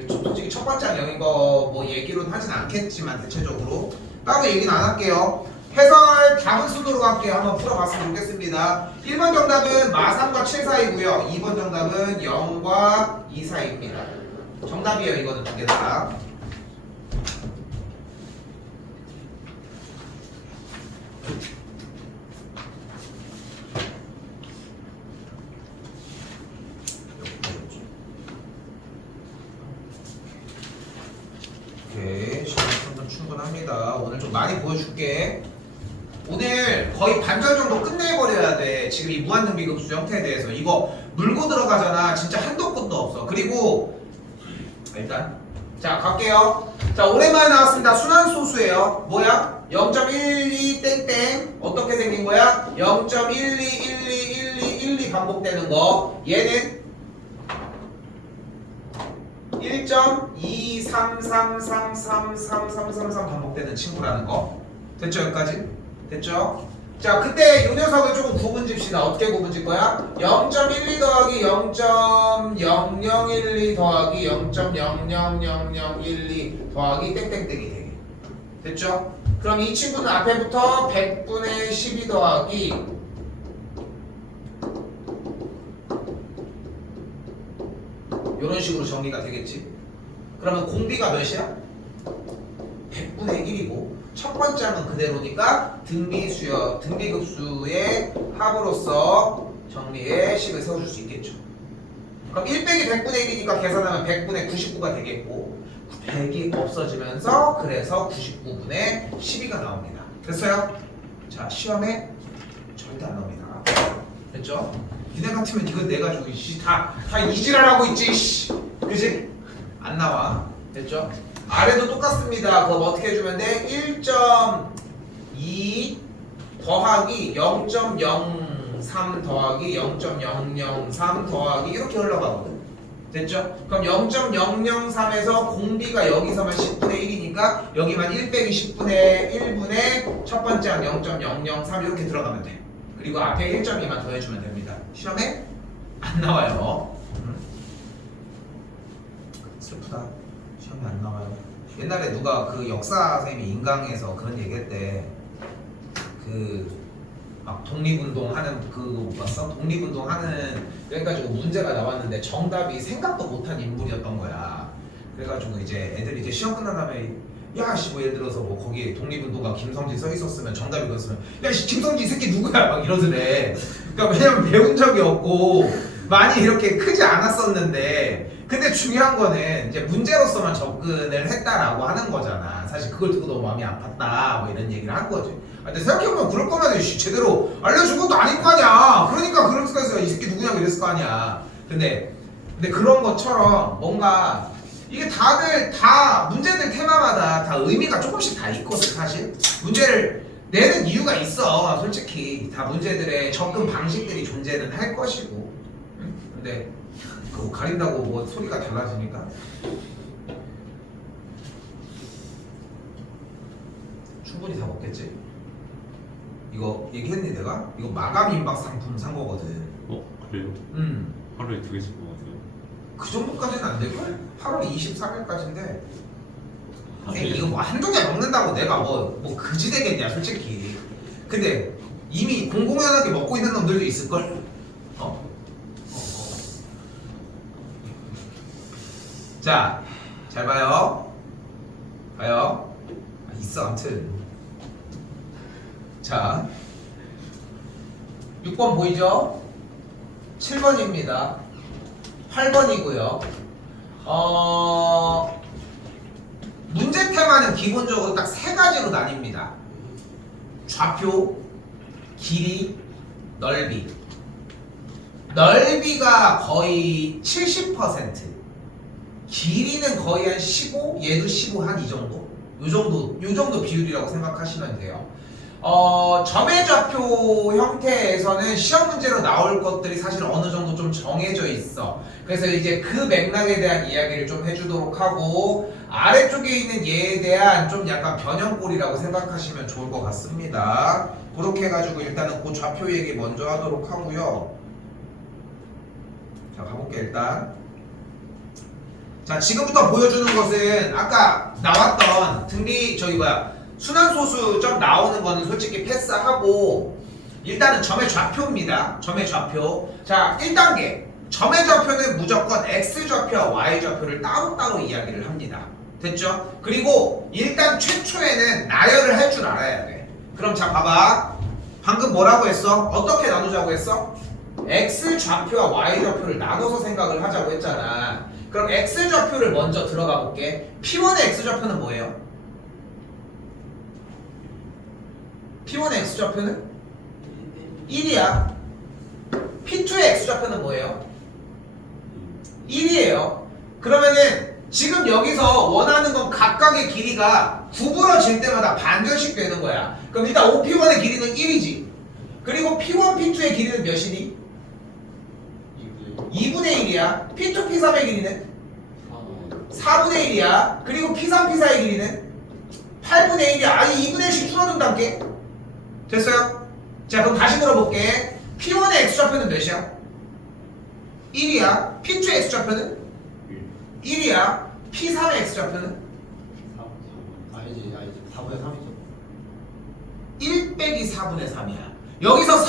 솔직히 첫 번째 항 0인 거 뭐 얘기로는 하진 않겠지만 대체적으로 따로 얘기는 안 할게요. 해설 답은 순으로 갈게요. 한번 풀어봤으면 좋겠습니다. 1번 정답은 마3과 7 사이고요. 2번 정답은 0과 2 사이입니다. 정답이에요. 이거는 두 개 다. 오케이, 시간 충분합니다. 오늘 좀 많이 보여줄게. 오늘 거의 반절 정도 끝내버려야 돼. 지금 이 무한등비급수 형태에 대해서. 이거 물고 들어가잖아. 진짜 한도 끝도 없어. 그리고 일단 자 갈게요. 자, 오랜만에 나왔습니다. 순환소수예요. 뭐야? 0.12 땡땡 어떻게 생긴 거야? 0.12121212 10이 반복되는 거 얘는 1.233333333 반복되는 친구라는 거 됐죠? 여기까지? 됐죠? 자 그때 이 녀석을 조금 구분짓시다. 어떻게 구분짓 거야? 0.12 더하기 0.0012 더하기 0.000012 더하기 땡땡땡이 되게 됐죠? 그럼 이 친구는 앞에부터 100분의 12 더하기 이런 식으로 정리가 되겠지. 그러면 공비가 몇이야? 100분의 1이고 첫 번째는 그대로니까 등비급수의 합으로서 정리에 10을 세워줄 수 있겠죠. 그럼 1 빼기 100분의 1이니까 계산하면 100분의 99가 되겠고 100이 없어지면서 그래서 99분의 12가 나옵니다. 됐어요? 자 시험에 절대 안 나옵니다. 됐죠? 니네 같으면 이거 내가지고 다 이지랄하고 있지 씨. 그지? 안 나와. 됐죠? 아래도 똑같습니다. 그럼 어떻게 해주면 돼? 1.2 더하기 0.03 더하기 0.003 더하기 이렇게 흘러가거든. 됐죠? 그럼 0.003에서 공비가 여기서만 10분의 1이니까 여기만 1 빼기 10분의 1분의 첫 번째 한 0.003 이렇게 들어가면 돼. 그리고 앞에 1.2만 더해주면 됩니다. 시험에 안 나와요. 슬프다. 시험에 안 나와요. 옛날에 누가 그 역사 선생님이 인강에서 그런 얘기했대. 그 막 독립운동 하는 그거 못 봤어? 독립운동 하는 그래가지고 문제가 나왔는데 정답이 생각도 못한 인물이었던 거야. 그래가지고 이제 애들이 이제 시험 끝난 다음에 야씨 뭐 예를 들어서 뭐 거기에 독립운동가 김성진 써 있었으면 정답이 그랬으면 야씨 김성진 이 새끼 누구야 막 이러더래. 그러니까 왜냐면 배운 적이 없고 많이 이렇게 크지 않았었는데 근데 중요한 거는 이제 문제로서만 접근을 했다라고 하는 거잖아. 사실 그걸 듣고 너무 마음이 아팠다 뭐 이런 얘기를 한 거지. 근데 생각해보면 그럴 거면 제대로 알려준 것도 아닐 거 아니야. 그러니까 그런 스타일에서 이 새끼 누구냐고 이랬을 거 아니야. 근데 그런 것처럼 뭔가 이게 다들 다 문제들 테마마다 다 의미가 조금씩 다 있거든. 사실 문제를 내는 이유가 있어. 솔직히 다 문제들의 접근 방식들이 존재는 할 것이고. 근데 그거 가린다고 뭐 소리가 달라지니까 충분히 다 먹겠지. 이거 얘기했니 내가? 이거 마감 임박 상품 산 거거든. 그래요? 하루에 2개씩 먹었어요. 그 정도까지는 안 될걸? 8월 23일까지인데 이거 뭐 한두 개 먹는다고 내가 뭐 그지 되겠냐 솔직히. 근데 이미 공공연하게 먹고 있는 놈들도 있을걸? 자, 잘 봐요. 봐요. 있어 아무튼. 자 6번 보이죠? 7번입니다 8번이고요 문제 테마는 기본적으로 딱 세 가지로 나뉩니다. 좌표, 길이, 넓이. 넓이가 거의 70%, 길이는 거의 한 15, 얘도 15 한 이 정도? 요 정도 비율이라고 생각하시면 돼요. 점의 좌표 형태에서는 시험 문제로 나올 것들이 사실 어느 정도 좀 정해져 있어. 그래서 이제 그 맥락에 대한 이야기를 좀 해주도록 하고 아래쪽에 있는 얘에 대한 좀 약간 변형꼴이라고 생각하시면 좋을 것 같습니다. 그렇게 해가지고 일단은 그 좌표 얘기 먼저 하도록 하고요. 자 가볼게 일단. 자 지금부터 보여주는 것은 아까 나왔던 순환소수 점 나오는 거는 솔직히 패스하고 일단은 점의 좌표입니다. 점의 좌표. 자 1단계 점의 좌표는 무조건 X좌표와 Y좌표를 따로따로 이야기를 합니다. 됐죠? 그리고 일단 최초에는 나열을 할 줄 알아야 돼. 그럼 자 봐봐. 방금 뭐라고 했어? 어떻게 나누자고 했어? X좌표와 Y좌표를 나눠서 생각을 하자고 했잖아. 그럼 X좌표를 먼저 들어가 볼게. P1의 X좌표는 뭐예요? P1의 X좌표는 1이야. P2의 X좌표는 뭐예요? 1이에요. 그러면은 지금 여기서 원하는 건 각각의 길이가 구부러질 때마다 반절씩 되는 거야. 그럼 일단 OP1의 길이는 1이지. 그리고 P1, P2의 길이는 몇이니? 2분의 1이야. P2, P3의 길이는 4분의 1이야. 그리고 P3, P4의 길이는 8분의 1이야. 아니 2분의 1씩 줄어든다는 게. 됐어요? 자 그럼 다시 물어볼게. P1의 x좌표는 몇이야? 1이야. P2의 x좌표는 1이야. P3의 x좌표는 아니지 4분의 3이죠 1 빼기 4분의 3이야. 여기서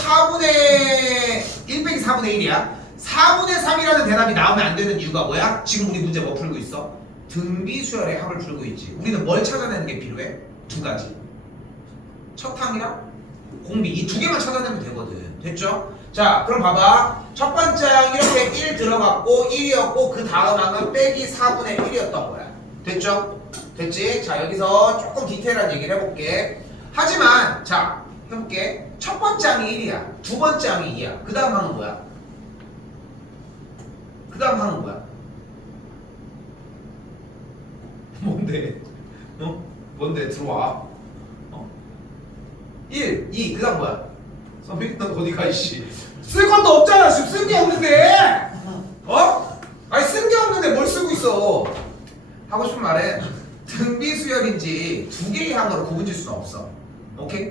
1 빼기 4분의 1이야. 4분의 3이라는 대답이 나오면 안 되는 이유가 뭐야? 지금 우리 문제 뭐 풀고 있어? 등비수열의 합을 풀고 있지. 우리는 뭘 찾아내는 게 필요해? 두 가지. 척항이랑 공비. 이 두 개만 찾아내면 되거든. 됐죠? 자 그럼 봐봐. 첫 번째 항 이렇게 1 들어갔고 1이었고 그 다음 항은 빼기 4분의 1이었던 거야. 됐죠? 됐지? 자 여기서 조금 디테일한 얘기를 해볼게. 하지만 자 해볼게. 첫 번째 항이 1이야. 두 번째 항이 2야. 그 다음 항은 뭐야? 그 다음 항은 뭐야? 뭔데? 어? 뭔데? 들어와. 1, 2, 그 다음 뭐야? 선배님 넌 어디 가 이씨. 쓸 것도 없잖아. 지금 쓴 게 없는데. 어? 아니 쓴 게 없는데 뭘 쓰고 있어. 하고 싶은 말은 등비수열인지 두 개의 항으로 구분질 수는 없어. 오케이?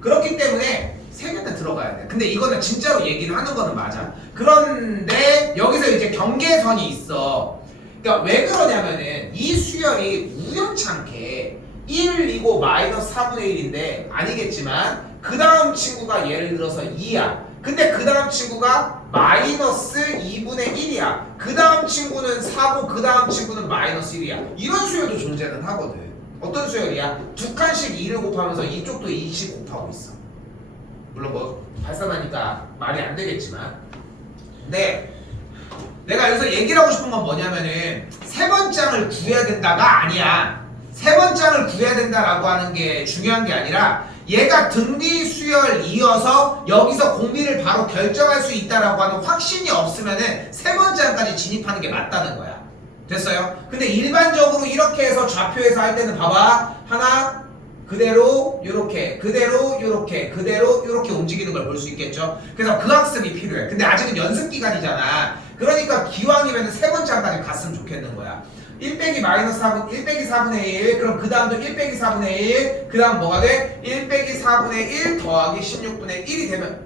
그렇기 때문에 세 개는 들어가야 돼. 근데 이거는 진짜로 얘기를 하는 거는 맞아. 그런데 여기서 이제 경계선이 있어. 그러니까 왜 그러냐면은 이 수열이 우연찮게 1이고 마이너스 4분의 1인데 아니겠지만 그 다음 친구가 예를 들어서 2야. 근데 그 다음 친구가 마이너스 2분의 1이야. 그 다음 친구는 4고 그 다음 친구는 마이너스 1이야. 이런 수열도 존재는 하거든. 어떤 수열이야? 두 칸씩 2를 곱하면서 이쪽도 2씩 곱하고 있어. 물론 뭐 발산하니까 말이 안 되겠지만. 근데 내가 여기서 얘기를 하고 싶은 건 뭐냐면은 세 번째 항을 구해야 된다가 아니야. 세 번째 항을 구해야 된다라고 하는 게 중요한 게 아니라 얘가 등비 수열이어서 여기서 공비를 바로 결정할 수 있다라고 하는 확신이 없으면은 세 번째 항까지 진입하는 게 맞다는 거야. 됐어요? 근데 일반적으로 이렇게 해서 좌표에서 할 때는 봐봐. 하나 그대로 요렇게 그대로 요렇게 그대로 요렇게 움직이는 걸 볼 수 있겠죠. 그래서 그 학습이 필요해. 근데 아직은 연습 기간이잖아. 그러니까 기왕이면 세 번째 항까지 갔으면 좋겠는 거야. 1 빼기 마이너스 4분, 1 빼기 4분의 1. 그럼 그 다음도 1 빼기 4분의 1. 그 다음 뭐가 돼? 1 빼기 4분의 1 더하기 16분의 1이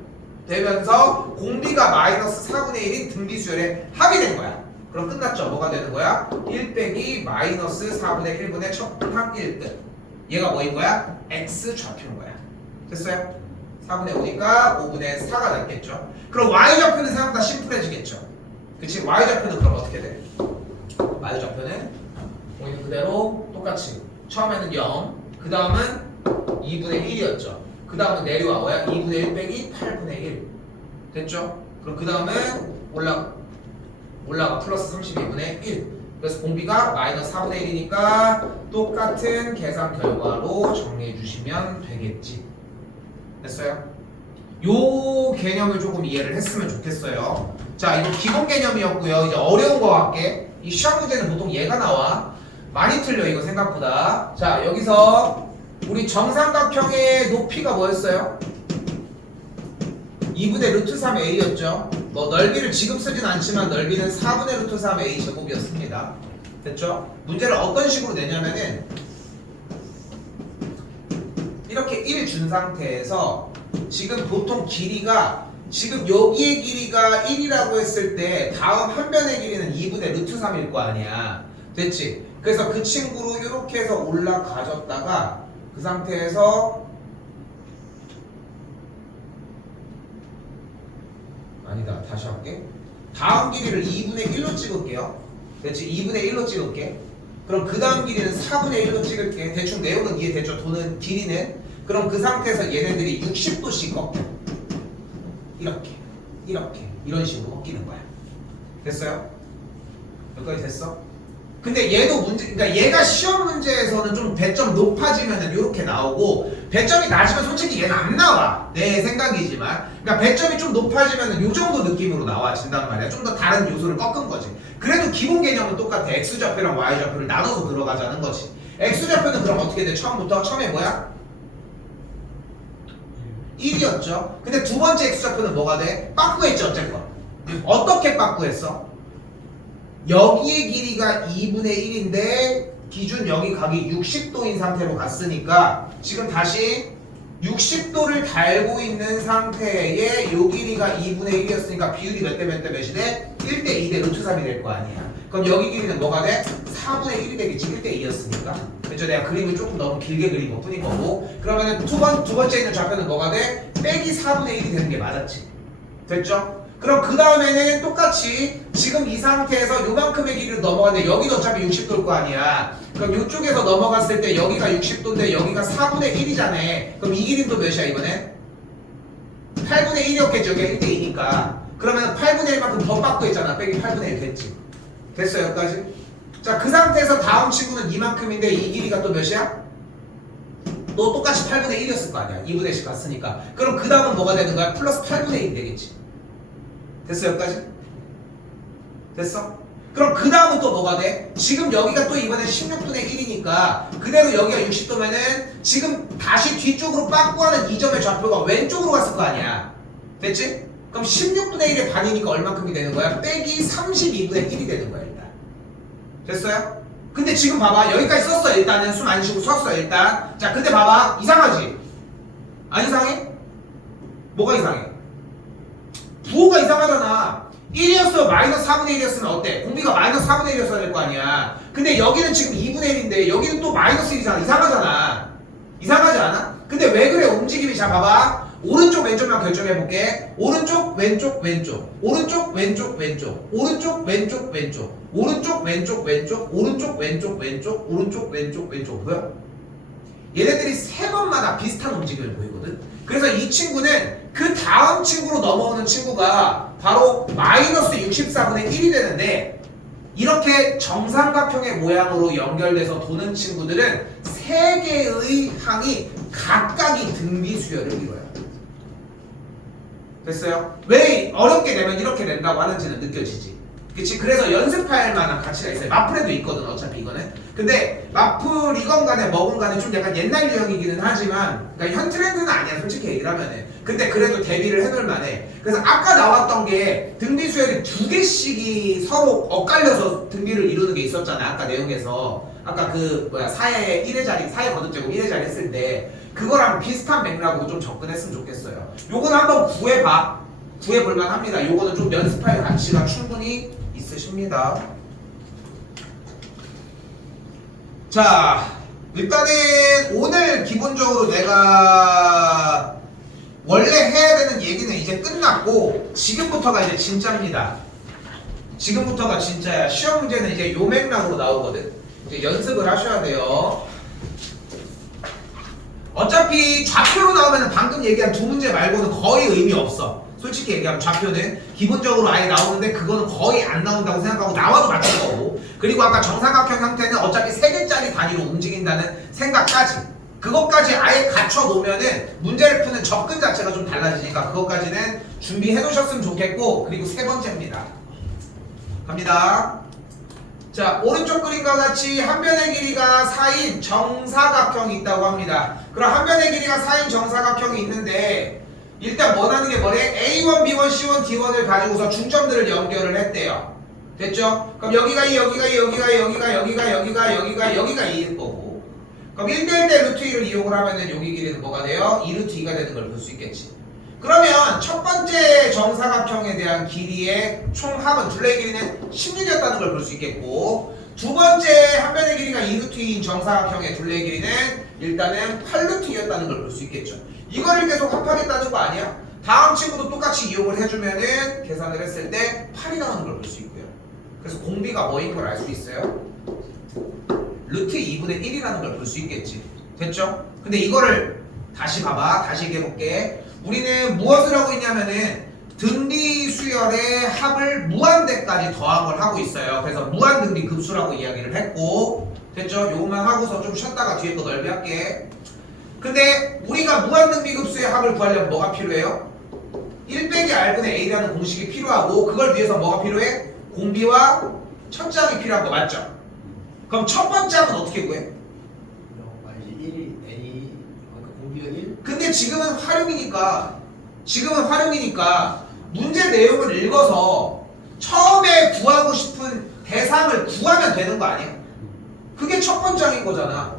되면서 공비가 마이너스 4분의 1인 등비수열의 합이 된 거야. 그럼 끝났죠? 뭐가 되는 거야? 1 빼기 마이너스 4분의 1분의 척항 1끝. 얘가 뭐인 거야? x 좌표인 거야. 됐어요? 4분의 5니까 5분의 4가 남겠죠. 그럼 y 좌표는 생각보다 심플해지겠죠. 그치? y 좌표는 그럼 어떻게 돼? y 좌표는 보이는 그대로 똑같이 처음에는 0, 그 다음은 2분의 1이었죠. 그 다음은 내려와 뭐야? 2분의 1 빼기 8분의 1 됐죠? 그럼 그 다음은 올라가 플러스 32분의 1. 그래서 공비가 마이너스 4분의 1이니까 똑같은 계산 결과로 정리해 주시면 되겠지. 됐어요? 요 개념을 조금 이해를 했으면 좋겠어요. 자, 이거 기본 개념이었고요. 이제 어려운 거 할게. 이 시험 문제는 보통 얘가 나와. 많이 틀려 이거 생각보다. 자, 여기서 우리 정삼각형의 높이가 뭐였어요? 2분의 루트 3a였죠. 뭐 넓이를 지금 쓰진 않지만 넓이는 4분의 루트 3a 제곱이었습니다. 됐죠? 문제를 어떤 식으로 내냐면은 이렇게 1 준 상태에서 지금 보통 길이가 지금 여기의 길이가 1이라고 했을 때 다음 한 변의 길이는 2분의 루트 3일 거 아니야. 됐지? 그래서 그 친구로 이렇게 해서 올라가졌다가 그 상태에서 아니다. 다시 할게. 다음 길이를 2분의 1로 찍을게요. 됐지? 2분의 1로 찍을게. 그럼 그 다음 길이는 4분의 1로 찍을게. 대충 내용은 이해됐죠? 돈은 길이는. 그럼 그 상태에서 얘네들이 60도씩 꺾여. 이렇게 이런 식으로 꺾이는 거야. 됐어요? 여기까지 됐어? 근데 얘도 문제, 그러니까 얘가 시험 문제에서는 좀 배점 높아지면은 이렇게 나오고 배점이 낮으면 솔직히 얘는 안 나와. 내 생각이지만. 그러니까 배점이 좀 높아지면은 요 정도 느낌으로 나와진단 말이야. 좀 더 다른 요소를 꺾은 거지. 그래도 기본 개념은 똑같아. x 좌표랑 y 좌표를 나눠서 들어가자는 거지. x 좌표는 그럼 어떻게 돼? 처음에 뭐야? 1이었죠. 근데 두 번째 x 좌표는 뭐가 돼? 빠꾸했지 어쨌건. 어떻게 빠꾸했어? 여기의 길이가 2분의 1인데 기준 여기 각이 60도인 상태로 갔으니까 지금 다시 60도를 달고 있는 상태에 요 길이가 2분의 1이었으니까 비율이 몇 대 몇 대 몇이 돼? 1대 2대 루트 3이 될 거 아니야. 그럼 여기 길이는 뭐가 돼? 4분의 1이 되겠지. 1대 2였으니까. 그렇죠? 내가 그림을 조금 너무 길게 그린 것 뿐인 거고. 그러면은 두 번째 있는 좌표는 뭐가 돼? 빼기 4분의 1이 되는 게 맞았지. 됐죠? 그럼 그 다음에는 똑같이 지금 이 상태에서 요만큼의 길이를 넘어갔는데 여기도 어차피 60도일 거 아니야. 그럼 이쪽에서 넘어갔을 때 여기가 60도인데 여기가 4분의 1이잖아. 그럼 이 길이는 또 몇이야 이번엔? 8분의 1이었겠죠. 이게 1대 2니까. 그러면 8분의 1만큼 더 빠꾸했잖아. 빼기 8분의 1 됐지. 됐어요 여기까지? 자, 그 상태에서 다음 친구는 이만큼인데 이 길이가 또 몇이야? 너 똑같이 8분의 1이었을 거 아니야. 2분의 1씩 갔으니까. 그럼 그 다음은 뭐가 되는 거야? 플러스 8분의 1이 되겠지. 됐어 여기까지? 됐어? 그럼 그 다음은 또 뭐가 돼? 지금 여기가 또 이번에 16분의 1이니까 그대로 여기가 60도면은 지금 다시 뒤쪽으로 빠꾸하는 이 점의 좌표가 왼쪽으로 갔을 거 아니야. 됐지? 그럼 16분의 1의 반이니까 얼만큼이 되는 거야? 빼기 32분의 1이 되는 거야 일단. 됐어요? 근데 지금 봐봐 여기까지 썼어. 일단은 숨 안 쉬고 썼어 일단. 자 근데 봐봐 이상하지? 안 이상해? 뭐가 이상해? 부호가 이상하잖아. 1이었어 마이너스 4분의 1이었으면 어때? 공비가 마이너스 4분의 1이었어야 될 거 아니야. 근데 여기는 지금 2분의 1인데 여기는 또 마이너스 1이잖아. 이상하잖아. 이상하지 않아? 근데 왜 그래 움직임이? 자 봐봐 오른쪽 왼쪽만 결정해볼게. 오른쪽 왼쪽 왼쪽 오른쪽 왼쪽 왼쪽 오른쪽 왼쪽 왼쪽 오른쪽 왼쪽 왼쪽 오른쪽 왼쪽 왼쪽 오른쪽 왼쪽 왼쪽 보여? 얘네들이 세 번마다 비슷한 움직임을 보이거든. 그래서 이 친구는 그 다음 친구로 넘어오는 친구가 바로 마이너스 64분의 1이 되는데 이렇게 정삼각형의 모양으로 연결돼서 도는 친구들은 세 개의 항이 각각이 등비 수열을 이뤄요. 됐어요? 왜 어렵게 되면 이렇게 된다고 하는지는 느껴지지. 그치? 그래서 연습할 만한 가치가 있어요. 마플에도 있거든 어차피 이거는. 근데 마플이건 간에 뭐건 간에 좀 약간 옛날 유형이기는 하지만 그러니까 현 트렌드는 아니야 솔직히 얘기를 하면은. 근데 그래도 대비를 해놓을 만해. 그래서 아까 나왔던 게 등비 수열이 두 개씩이 서로 엇갈려서 등비를 이루는 게 있었잖아 아까 내용에서. 아까 그 뭐야 사의 1의 자리 사의 거듭제곱 1의 자리 했을 때 그거랑 비슷한 맥락으로 좀 접근했으면 좋겠어요. 요거는 한번 구해봐. 구해볼만 합니다. 요거는 좀 연습할 가치가 충분히 있으십니다. 자, 일단은 오늘 기본적으로 내가 원래 해야 되는 얘기는 이제 끝났고 지금부터가 이제 진짜입니다. 지금부터가 진짜야. 시험 문제는 이제 요 맥락으로 나오거든. 이제 연습을 하셔야 돼요. 어차피 좌표로 나오면 방금 얘기한 두 문제 말고는 거의 의미 없어. 솔직히 얘기하면 좌표는 기본적으로 아예 나오는데 그거는 거의 안 나온다고 생각하고 나와도 맞출 거고. 그리고 아까 정삼각형 형태는 어차피 3개짜리 단위로 움직인다는 생각까지 그것까지 아예 갖춰 놓으면은 문제를 푸는 접근 자체가 좀 달라지니까 그것까지는 준비해 놓으셨으면 좋겠고. 그리고 세 번째입니다. 갑니다. 자, 오른쪽 그림과 같이 한 변의 길이가 4인 정사각형이 있다고 합니다. 그럼 한 변의 길이가 4인 정사각형이 있는데 일단 원하는 게 뭐래? A1, B1, C1, D1을 가지고서 중점들을 연결을 했대요. 됐죠? 그럼 여기가 2, 여기가 2, 여기가 2, 여기가 여기가 여기가 여기가 여기가 2일 거고. 그럼 1대1 대 루트 2를 이용을 하면은 여기 길이는 뭐가 돼요? 2루트 2가 되는 걸 볼 수 있겠지. 그러면 첫 번째 정사각형에 대한 길이의 총합은 둘레의 길이는 16이었다는 걸 볼 수 있겠고 두 번째 한 변의 길이가 2루트 2인 정사각형의 둘레의 길이는 일단은 8루트 2였다는 걸 볼 수 있겠죠. 이거를 계속 합하겠다는 거 아니야? 다음 친구도 똑같이 이용을 해주면은 계산을 했을 때 8이 나오는 걸 볼 수 있고요. 그래서 공비가 뭐인 걸 알 수 있어요? 루트 2분의 1이라는 걸 볼 수 있겠지. 됐죠? 근데 이거를 다시 봐봐. 다시 얘기해볼게. 우리는 무엇을 하고 있냐면은 등비 수열의 합을 무한대까지 더함을 하고 있어요. 그래서 무한등비 급수라고 이야기를 했고 됐죠? 요것만 하고서 좀 쉬었다가 뒤에 거 넓이 할게. 근데 우리가 무한등비 급수의 합을 구하려면 뭐가 필요해요? 1 빼기 R분의 A라는 공식이 필요하고 그걸 위해서 뭐가 필요해? 공비와 첫째 항이 필요한 거 맞죠? 그럼 첫 번째 항은 어떻게 구해? 아니지 1이 A 공비가 1? 근데 지금은 활용이니까 문제 내용을 읽어서 처음에 구하고 싶은 대상을 구하면 되는 거 아니야? 그게 첫 번째인 거잖아.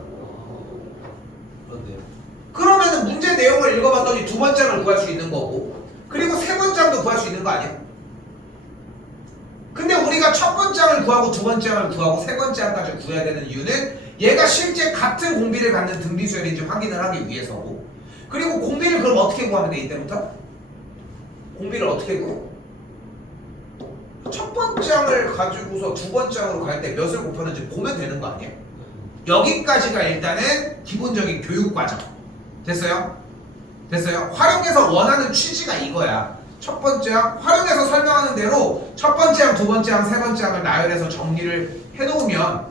그런데요. 그러면은 문제 내용을 읽어봤더니 두 번째를 구할 수 있는 거고, 그리고 세 번째도 구할 수 있는 거 아니야? 근데 우리가 첫 번째를 구하고 두 번째를 구하고 세 번째까지 구해야 되는 이유는 얘가 실제 같은 공비를 갖는 등비수열인지 확인을 하기 위해서고, 그리고 공비를 그럼 어떻게 구하면 돼? 이때부터? 공비를 어떻게 구해? 첫 번째를 가지고서 두 번째로 갈 때 몇을 곱하는지 보면 되는 거 아니야? 여기까지가 일단은 기본적인 교육 과정. 됐어요? 됐어요? 활용해서 원하는 취지가 이거야. 첫 번째 항 활용해서 설명하는 대로 첫 번째 항, 두 번째 항, 세 번째 항을 나열해서 정리를 해놓으면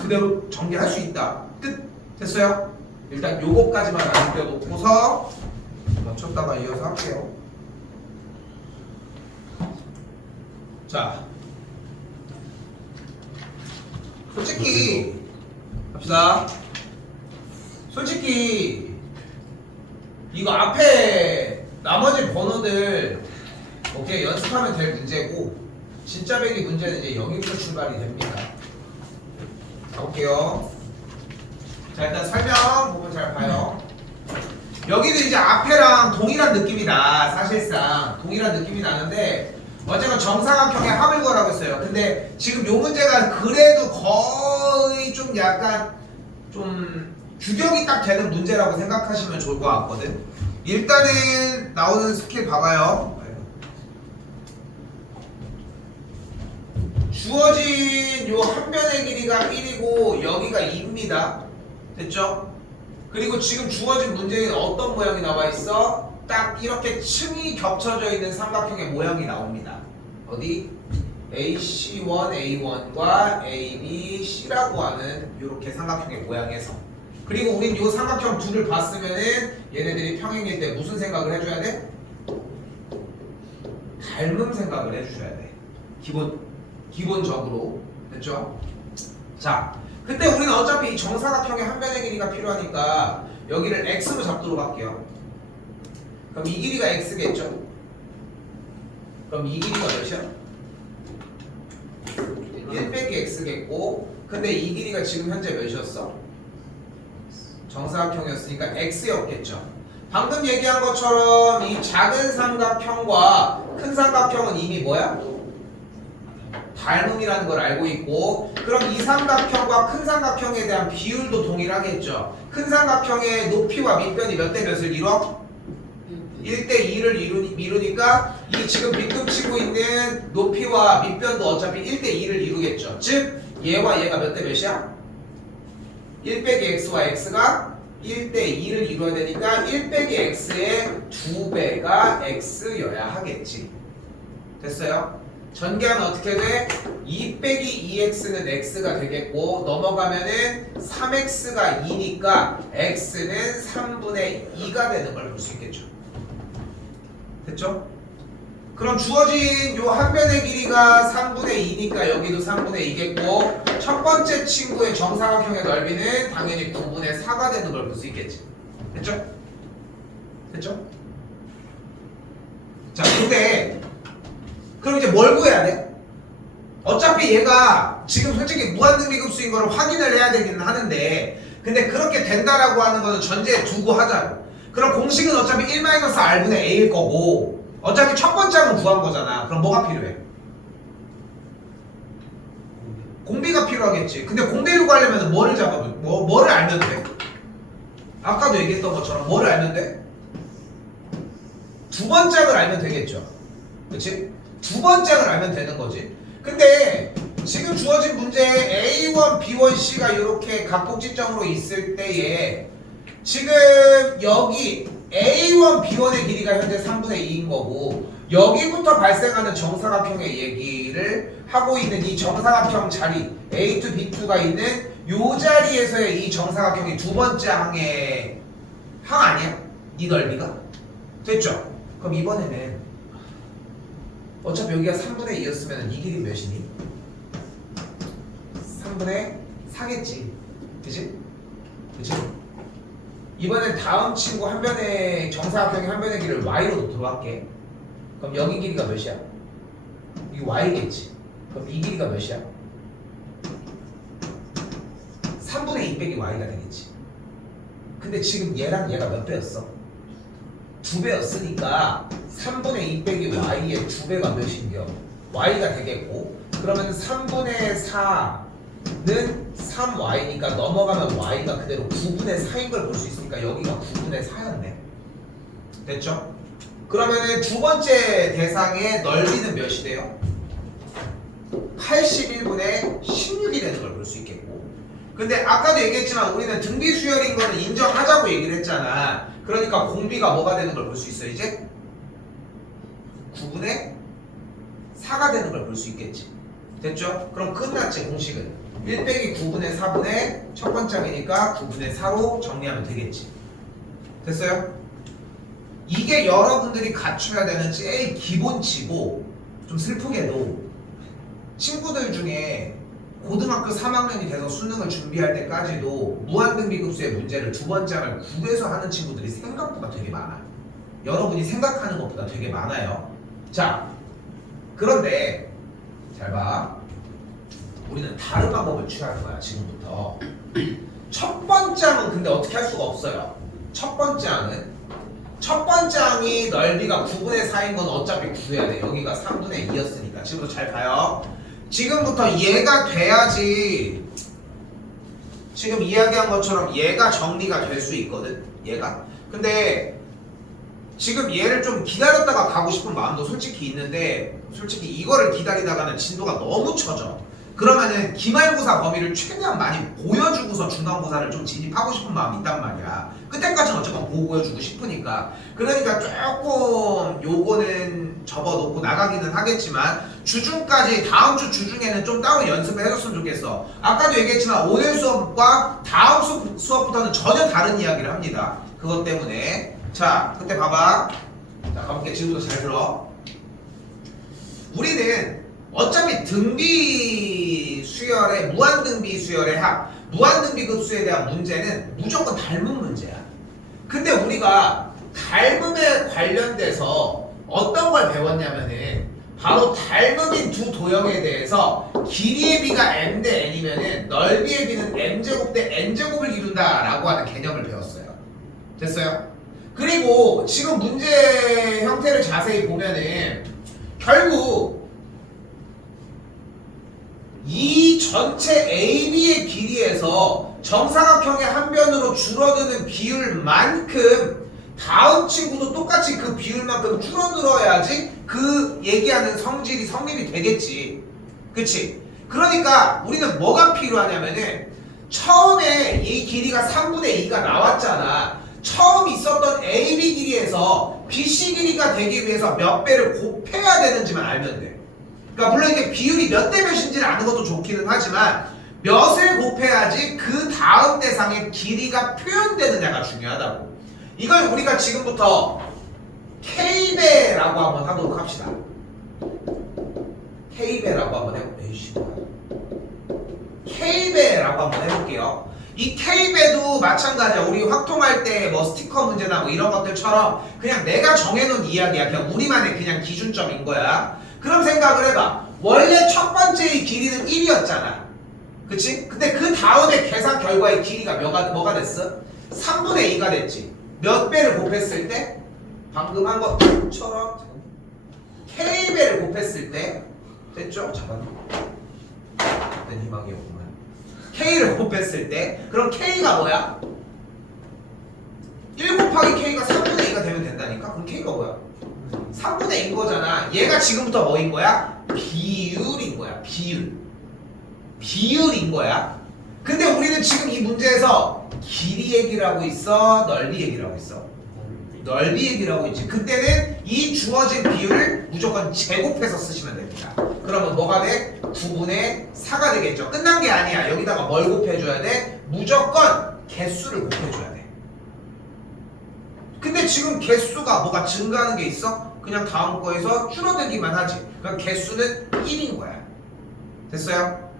그대로 정리할 수 있다. 끝. 됐어요? 일단 요거까지만 남겨놓고서 맞췄다가 이어서 할게요. 자, 솔직히 갑시다. 솔직히 이거 앞에 나머지 번호들 오케이 연습하면 될 문제고, 진짜 배기 문제는 이제 여기부터 출발이 됩니다. 가볼게요. 자, 일단 설명 보면 잘 봐요. 여기도 이제 앞에랑 동일한 느낌이 나. 사실상 동일한 느낌이 나는데 어쨌건 정사각형의 합을 구하라고 했어요. 근데 지금 요 문제가 그래도 거의 좀 약간 좀 규격이 딱 되는 문제라고 생각하시면 좋을 것 같거든. 일단은 나오는 스킬 봐봐요. 주어진 요 한 변의 길이가 1이고 여기가 2입니다. 됐죠? 그리고 지금 주어진 문제에는 어떤 모양이 나와 있어? 딱 이렇게 층이 겹쳐져 있는 삼각형의 모양이 나옵니다. 어디? AC1, A1과 AB, C라고 하는 이렇게 삼각형의 모양에서. 그리고 우린 이 삼각형 둘을 봤으면은 얘네들이 평행일 때 무슨 생각을 해줘야 돼? 닮음 생각을 해주셔야 돼. 기본적으로. 됐죠? 자, 근데 우리는 어차피 이 정사각형의 한 변의 길이가 필요하니까 여기를 x로 잡도록 할게요. 그럼 이 길이가 x겠죠? 그럼 이 길이가 몇이야? 1 빼기 x겠고, 근데 이 길이가 지금 현재 몇이었어? 정사각형이었으니까 x였겠죠. 방금 얘기한 것처럼 이 작은 삼각형과 큰 삼각형은 이미 뭐야? 닮음이라는 걸 알고 있고, 그럼 이 삼각형과 큰 삼각형에 대한 비율도 동일하겠죠. 큰 삼각형의 높이와 밑변이 몇 대 몇을 이뤄? 1대2를 이루니까 이 지금 빗금치고 있는 높이와 밑변도 어차피 1대2를 이루겠죠. 즉 얘와 얘가 몇 대 몇이야? 1 빼기 x와 x가 1대2를 이루어야 되니까 1 빼기 x의 2배가 x여야 하겠지. 됐어요? 전개하면 어떻게 돼? 2 빼기 2x는 x가 되겠고, 넘어가면은 3x가 2니까 x는 3분의 2가 되는 걸 볼 수 있겠죠. 됐죠? 그럼 주어진 요 한 변의 길이가 3분의 2니까 여기도 3분의 2겠고, 첫 번째 친구의 정사각형의 넓이는 당연히 9분의 4가 되는 걸 볼 수 있겠지. 됐죠? 됐죠? 자, 근데 그럼 이제 뭘 구해야 돼? 어차피 얘가 지금 솔직히 무한등비급수인 거를 확인을 해야 되기는 하는데, 근데 그렇게 된다라고 하는 거는 전제에 두고 하자고. 그럼 공식은 어차피 1-r분의 a일 거고, 어차피 첫 번째 항은 구한 거잖아. 그럼 뭐가 필요해? 공비가 필요하겠지. 근데 공비를 구하려면 뭐를 잡아도 뭐를 알면 돼? 아까도 얘기했던 것처럼 뭐를 알면 돼? 두 번째 항을 알면 되겠죠. 그치? 두 번째 항을 알면 되는 거지. 근데 지금 주어진 문제에 A1, B1, C가 이렇게 각곡지점으로 있을 때에 지금 여기 A1, B1의 길이가 현재 3분의 2인 거고, 여기부터 발생하는 정사각형의 얘기를 하고 있는 이 정사각형 자리 A2, B2가 있는 요 자리에서의 이 정사각형이 두 번째 항의 항 아니야? 이 넓이가? 됐죠? 그럼 이번에는 어차피 여기가 3분의 2였으면 이 길이 몇이니? 3분의 4겠지. 그치? 그치? 이번엔 다음 친구 한 변의 정사각형의 한 변의 길을 y로 놓도록 할게. 그럼 여기 길이가 몇이야? 이게 y겠지. 그럼 이 길이가 몇이야? 3분의 2 빼기 y가 되겠지. 근데 지금 얘랑 얘가 몇 배였어? 2배였으니까 3분의 2 빼기 y의 2배가 몇인겨? y가 되겠고, 그러면 3분의 4는 3y니까 넘어가면 y가 그대로 9분의 4인 걸 볼 수 있으니까 여기가 9분의 4였네. 됐죠? 그러면은 두 번째 대상의 넓이는 몇이 돼요? 81분의 16이 되는 걸 볼 수 있겠고, 근데 아까도 얘기했지만 우리는 등비 수열인 거는 인정하자고 얘기를 했잖아. 그러니까 공비가 뭐가 되는 걸 볼 수 있어? 이제 9분의 4가 되는 걸 볼 수 있겠지. 됐죠? 그럼 끝났지. 공식은 1 빼기 9분의 4분의 첫 번째 항이니까 9분의 4로 정리하면 되겠지. 됐어요? 이게 여러분들이 갖춰야 되는 제일 기본치고, 좀 슬프게도 친구들 중에 고등학교 3학년이 돼서 수능을 준비할 때까지도 무한등비급수의 문제를 두 번째 항을 구해서 하는 친구들이 생각보다 되게 많아. 여러분이 생각하는 것보다 되게 많아요. 자, 그런데 잘 봐. 우리는 다른 방법을 취할 거야 지금부터. 첫 번째 항은 근데 어떻게 할 수가 없어요. 첫 번째 항이 넓이가 9분의 4인 건 어차피 구해야 돼. 여기가 3분의 2였으니까. 지금부터 잘 봐요. 지금부터 얘가 돼야지 지금 이야기한 것처럼 얘가 정리가 될 수 있거든. 얘가. 근데 지금 얘를 좀 기다렸다가 가고 싶은 마음도 솔직히 있는데, 솔직히 이거를 기다리다가는 진도가 너무 처져. 그러면은 기말고사 범위를 최대한 많이 보여주고서 중간고사를 좀 진입하고 싶은 마음이 있단 말이야. 끝에까지는 어쨌건 보여주고 싶으니까. 그러니까 조금 요거는 접어놓고 나가기는 하겠지만, 주중까지, 다음 주 주중에는 좀 따로 연습을 해줬으면 좋겠어. 아까도 얘기했지만 오늘 수업과 다음 수업부터는 전혀 다른 이야기를 합니다. 그것 때문에. 자, 그때 봐봐. 자, 가볼게. 지금부터 잘 들어. 우리는 어차피 등비 수열의 무한등비 수열의 합, 무한등비급수에 대한 문제는 무조건 닮은 문제야. 근데 우리가 닮음에 관련돼서 어떤 걸 배웠냐면은 바로 닮음인 두 도형에 대해서 길이의 비가 m 대 n이면은 넓이의 비는 m제곱 대 n제곱을 이룬다라고 하는 개념을 배웠어요. 됐어요? 그리고 지금 문제 형태를 자세히 보면은 결국 이 전체 AB의 길이에서 정사각형의 한 변으로 줄어드는 비율만큼 다음 친구도 똑같이 그 비율만큼 줄어들어야지 그 얘기하는 성질이 성립이 되겠지. 그치? 그러니까 우리는 뭐가 필요하냐면은 처음에 이 길이가 3분의 2가 나왔잖아. 처음 있었던 AB 길이에서 BC 길이가 되기 위해서 몇 배를 곱해야 되는지만 알면 돼. 그러니까 물론 이게 비율이 몇 대 몇인지를 아는 것도 좋기는 하지만 몇을 곱해야지 그 다음 대상의 길이가 표현되느냐가 중요하다고. 이걸 우리가 지금부터 K배라고 한번 하도록 합시다. K배라고 한번 해볼게요. K배라고 한번 해볼게요. 이 K배도 마찬가지야. 우리 확통할 때 뭐 스티커 문제나 뭐 이런 것들처럼 그냥 내가 정해놓은 이야기야. 그냥 우리만의 그냥 기준점인 거야. 그럼 생각을 해봐. 원래 첫 번째의 길이는 1이었잖아. 그치? 근데 그 다음에 계산 결과의 길이가 뭐가 됐어? 3분의 2가 됐지. 몇 배를 곱했을 때? 방금 한 것처럼 K배를 곱했을 때 됐죠? 잠깐만. 그땐 희망이 없구만. K를 곱했을 때 그럼 K가 뭐야? 1 곱하기 K가 3분의 2가 되면 된다니까? 그럼 K가 뭐야? 3분의 2인 거잖아. 얘가 지금부터 뭐인 거야? 비율인 거야. 비율인 거야. 근데 우리는 지금 이 문제에서 길이 얘기를 하고 있어? 넓이 얘기를 하고 있어? 넓이 얘기를 하고 있지. 그때는 이 주어진 비율을 무조건 제곱해서 쓰시면 됩니다. 그러면 뭐가 돼? 9분의 4가 되겠죠. 끝난 게 아니야. 여기다가 뭘 곱해줘야 돼? 무조건 개수를 곱해줘야 돼. 근데 지금 개수가 뭐가 증가하는 게 있어? 그냥 다음 거에서 줄어들기만 하지. 그럼 개수는 1인 거야. 됐어요?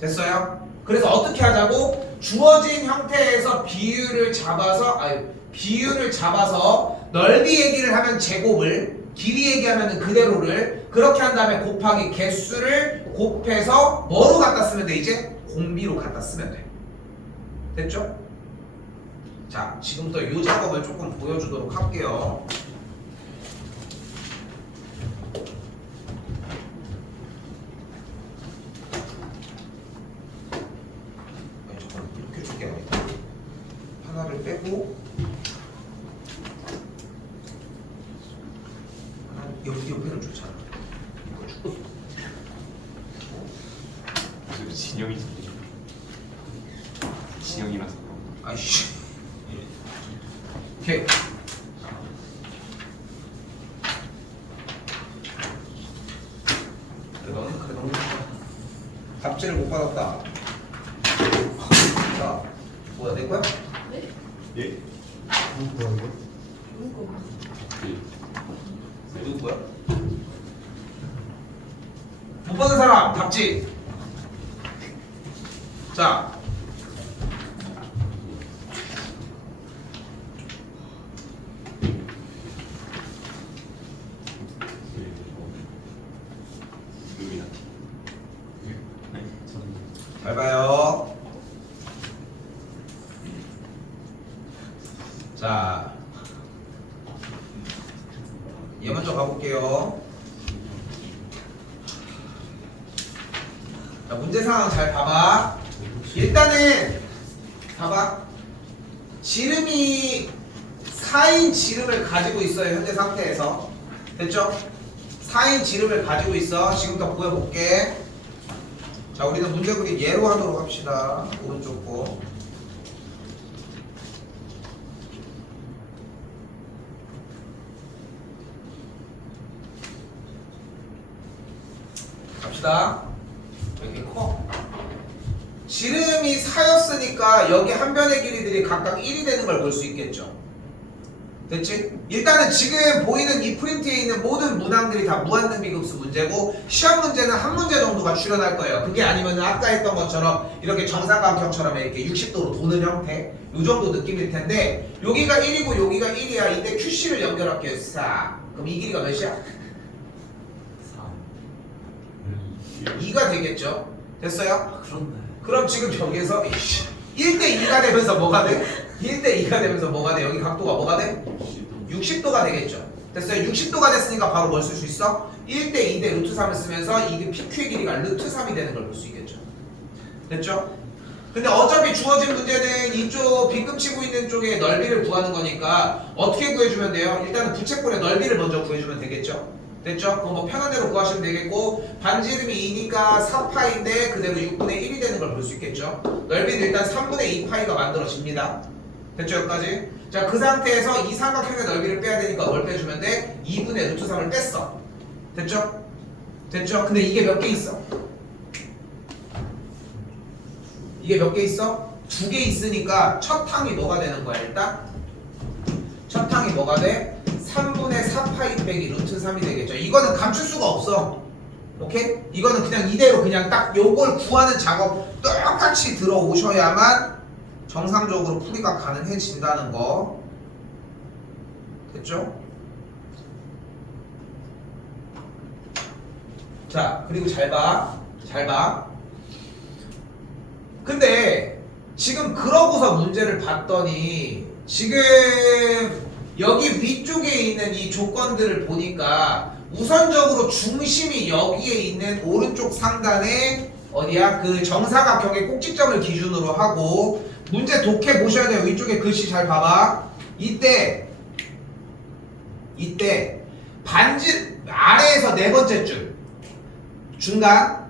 됐어요? 그래서 어떻게 하자고? 주어진 형태에서 비율을 잡아서 넓이 얘기를 하면 제곱을, 길이 얘기하면 그대로를 그렇게 한 다음에 곱하기 개수를 곱해서 뭐로 갖다 쓰면 돼? 이제 공비로 갖다 쓰면 돼. 됐죠? 자, 지금부터 이 작업을 조금 보여주도록 할게요. 아니, 잠깐 이렇게 줄게 아니다. 하나를 빼고 하나 여기 옆에는 좋잖아. 이거 주고 그래도 진영이라서 아이씨. 오케이. 그래 너무 답지를 못 받았다. 자, 뭐야 내 거야? 네? 예? 뭐야 이거? 누구 거? 누구 거야? 못 받은 사람 답지. 자. 루미나티. 네, 저는 잘 봐요. 자, 얘 먼저 가볼게요. 자, 문제 상황 잘 봐봐. 일단은 봐봐. 지름이 4인 지름을 가지고 있어요. 현재 상태에서. 됐죠? 4인 지름을 가지고 있어. 지금부터 보여볼게. 자, 우리는 문제 그림 예로 하도록 합시다. 오른쪽 거. 갑시다. 여기 커. 지름이 4였으니까 여기 한 변의 길이들이 각각 1이 되는 걸 볼 수 있겠죠. 됐지? 일단은 지금 보이는 이 프린트에 있는 모든 문항들이 다 무한등비급수 문제고 시험 문제는 한 문제 정도가 출연할 거예요. 그게 아니면 아까 했던 것처럼 이렇게 정삼각형처럼 이렇게 60도로 도는 형태 이 정도 느낌일 텐데 여기가 1이고 여기가 1이야. 이때 QC를 연결할게요. 싹. 그럼 이 길이가 몇이야? 2가 되겠죠. 됐어요? 그렇네. 그럼 지금 여기에서 1대 2가 되면서 뭐가 돼? 1대 2가 되면서 뭐가 돼? 여기 각도가 뭐가 돼? 60도가 되겠죠. 됐어요? 60도가 됐으니까 바로 뭘 쓸 수 있어? 1대 2대 루트 3을 쓰면서 이게 PQ의 길이가 루트 3이 되는 걸 볼 수 있겠죠. 됐죠? 근데 어차피 주어진 문제는 이쪽 빗금 치고 있는 쪽의 넓이를 구하는 거니까 어떻게 구해주면 돼요? 일단은 부채꼴의 넓이를 먼저 구해주면 되겠죠. 됐죠? 그럼 뭐 편한 대로 구하시면 되겠고 반지름이 2니까 4파인데 그대로 6분의 1이 되는 걸 볼 수 있겠죠. 넓이는 일단 3분의 2파이가 만들어집니다. 됐죠? 여기까지? 자, 그 상태에서 이 삼각형의 넓이를 빼야 되니까 뭘 빼주면 돼? 2분의 루트 3을 뺐어. 됐죠? 됐죠? 근데 이게 몇 개 있어? 이게 몇 개 있어? 2개 있으니까 첫 항이 뭐가 되는 거야 일단? 첫 항이 뭐가 돼? 3분의 4파이 빼기 루트 3이 되겠죠. 이거는 감출 수가 없어. 오케이? 이거는 그냥 이대로 그냥 딱 요걸 구하는 작업 똑같이 들어오셔야만 정상적으로 풀이가 가능해진다는 거. 됐죠? 자, 그리고 잘 봐. 잘 봐. 근데 지금 그러고서 문제를 봤더니 지금 여기 위쪽에 있는 이 조건들을 보니까 우선적으로 중심이 여기에 있는 오른쪽 상단에 어디야? 그 정사각형의 꼭지점을 기준으로 하고 문제 독해 보셔야 돼요. 위쪽에 글씨 잘 봐봐. 이때 반지 아래에서 네 번째 줄 중간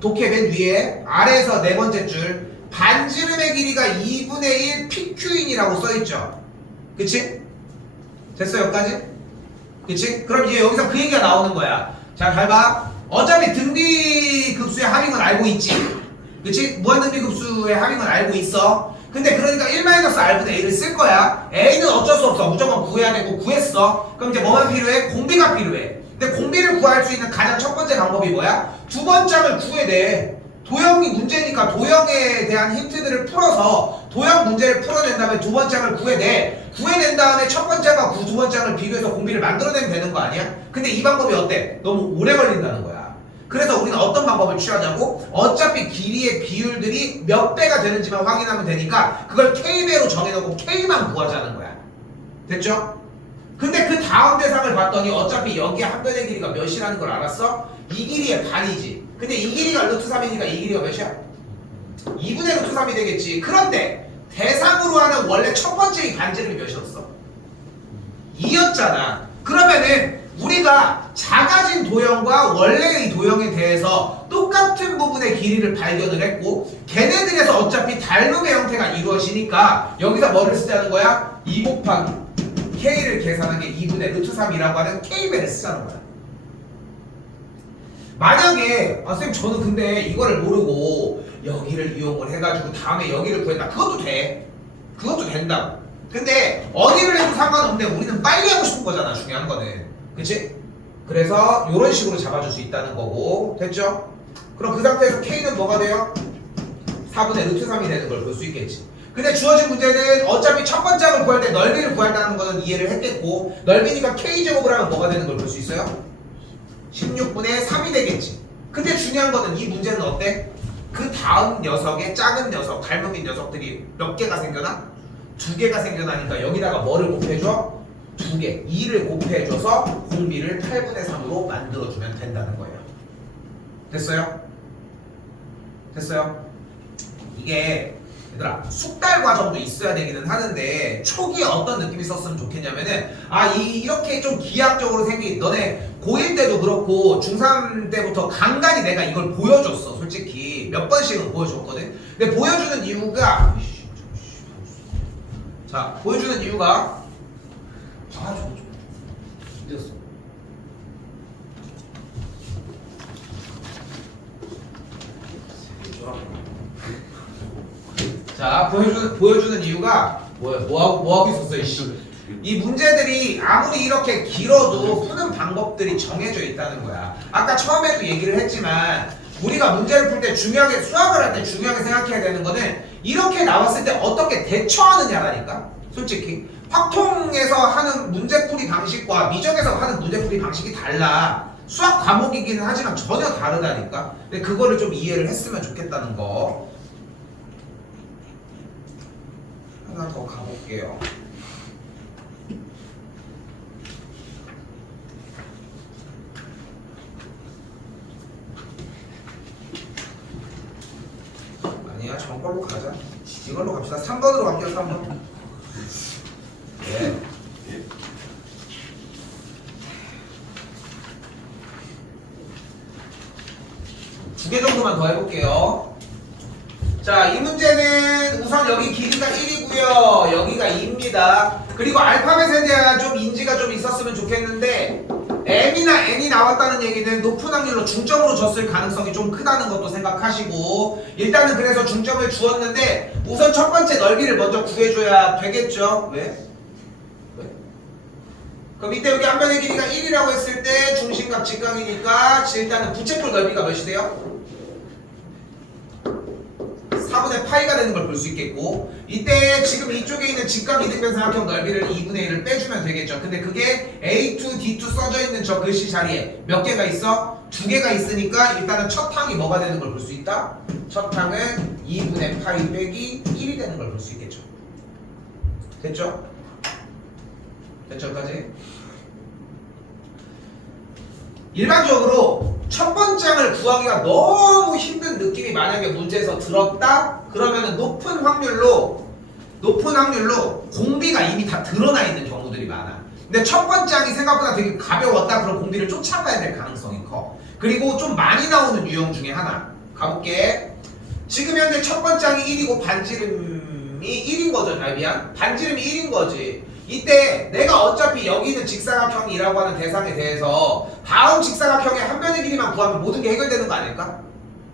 독해 맨 위에 아래에서 네 번째 줄 반지름의 길이가 2분의 1 PQ인이라고 써있죠. 그치? 됐어 여기까지? 그치? 그럼 이제 여기서 그 얘기가 나오는 거야. 자, 잘 봐. 어차피 등비급수의 합인 건 알고 있지. 그치? 무한등비급수의 합인 건 알고 있어. 근데 그러니까 1-R분의 A를 쓸 거야. A는 어쩔 수 없어. 무조건 구해야 되고 구했어. 그럼 이제 뭐만 필요해? 공비가 필요해. 근데 공비를 구할 수 있는 가장 첫 번째 방법이 뭐야? 두 번째 항을 구해야 돼. 도형이 문제니까 도형에 대한 힌트들을 풀어서 도형 문제를 풀어낸 다음에 두 번째 항을 구해낸 다음에 첫 번째 항과 두 번째 항을 비교해서 공비를 만들어내면 되는 거 아니야? 근데 이 방법이 어때? 너무 오래 걸린다는 거야. 그래서 우리는 어떤 방법을 취하냐고? 어차피 길이의 비율들이 몇 배가 되는지만 확인하면 되니까 그걸 K배로 정해놓고 K만 구하자는 거야. 됐죠? 근데 그 다음 대상을 봤더니 어차피 여기 한 변의 길이가 몇이라는 걸 알았어? 이 길이의 반이지. 근데 이 길이가 루트 3이니까 이 길이가 몇이야? 2분의 루트 3이 되겠지. 그런데 대상으로 하는 원래 첫 번째 이 반지름이 몇이었어? 2였잖아. 그러면은 우리가 작아진 도형과 원래의 도형에 대해서 똑같은 부분의 길이를 발견을 했고 걔네들에서 어차피 닮음의 형태가 이루어지니까 여기서 뭐를 쓰자는 거야? 2 곱하기 K를 계산한 게 2분의 루트 3이라고 하는 K배를 쓰자는 거야. 만약에 선생님 저는 근데 이거를 모르고 여기를 이용을 해가지고 다음에 여기를 구했다. 그것도 돼. 그것도 된다. 근데 어디를 해도 상관없는데 우리는 빨리 하고 싶은 거잖아. 중요한 거는. 그치? 그래서 이런 식으로 잡아줄 수 있다는 거고. 됐죠? 그럼 그 상태에서 K는 뭐가 돼요? 4분의 루트 3이 되는 걸 볼 수 있겠지. 근데 주어진 문제는 어차피 첫 번째 항을 구할 때 넓이를 구한다는 거는 이해를 했겠고 넓이니까 K제곱을 하면 뭐가 되는 걸 볼 수 있어요? 16분의 3이 되겠지. 근데 중요한 거는 이 문제는 어때? 그 다음 녀석의 작은 녀석, 닮음인 녀석들이 몇 개가 생겨나? 2개가 생겨나니까 여기다가 뭐를 곱해줘? 2개, 2를 곱해줘서 공비를 8분의 3으로 만들어주면 된다는 거예요. 됐어요? 됐어요? 이게 얘들아 숙달 과정도 있어야 되기는 하는데 초기에 어떤 느낌이 있었으면 좋겠냐면은 이렇게 좀 기하학적으로 생긴 너네 고1 때도 그렇고 중3 때부터 간간히 내가 이걸 보여줬어. 솔직히 몇 번씩은 보여줬거든. 근데 보여주는 이유가 보여주는 이유가 늦었어. 자, 보여주는 이유가 뭐하고 있었어, 이씨. 이 문제들이 아무리 이렇게 길어도 푸는 방법들이 정해져 있다는 거야. 아까 처음에도 얘기를 했지만 우리가 문제를 풀 때 중요하게 수학을 할 때 중요하게 생각해야 되는 거는 이렇게 나왔을 때 어떻게 대처하느냐라니까. 솔직히 확통에서 하는 문제풀이 방식과 미적에서 하는 문제풀이 방식이 달라. 수학 과목이기는 하지만 전혀 다르다니까. 근데 그거를 좀 이해를 했으면 좋겠다는 거. 하나 더 가볼게요. 아니야, 저걸로 가자. 이걸로 갑시다. 3번으로 갈게요. 3번. 네. 두 개 정도만 더 해볼게요. 자, 이 문제는 우선 여기 길이가 1이고요. 여기가 2입니다. 그리고 알파벳에 대한 좀 인지가 좀 있었으면 좋겠는데 M이나 N이 나왔다는 얘기는 높은 확률로 중점으로 줬을 가능성이 좀 크다는 것도 생각하시고 일단은 그래서 중점을 주었는데 우선 첫 번째 넓이를 먼저 구해줘야 되겠죠. 왜? 그럼 이때 여기 한 변의 길이가 1이라고 했을 때 중심값 직각이니까 일단은 부채꼴 넓이가 몇이 돼요? 4분의 파이가 되는 걸 볼 수 있겠고 이때 지금 이쪽에 있는 직각 이등변삼각형 넓이를 2분의 1을 빼주면 되겠죠. 근데 그게 A2, D2 써져 있는 저 글씨 자리에 몇 개가 있어? 2개가 있으니까 일단은 첫 항이 뭐가 되는 걸 볼 수 있다? 첫 항은 2분의 파이 빼기 1이 되는 걸 볼 수 있겠죠. 됐죠? 됐죠? 여기까지? 일반적으로 첫 번째 항을 구하기가 너무 힘든 느낌이 만약에 문제에서 들었다? 그러면 높은 확률로 공비가 이미 다 드러나 있는 경우들이 많아. 근데 첫 번째 항이 생각보다 되게 가벼웠다? 그럼 공비를 쫓아가야 될 가능성이 커. 그리고 좀 많이 나오는 유형 중에 하나 가볼게. 지금 현재 첫 번째 항이 1이고 반지름이 1인 거죠. 반지름이 1인 거지. 이때 내가 어차피 여기 있는 직사각형이라고 하는 대상에 대해서 다음 직사각형의 한 변의 길이만 구하면 모든 게 해결되는 거 아닐까?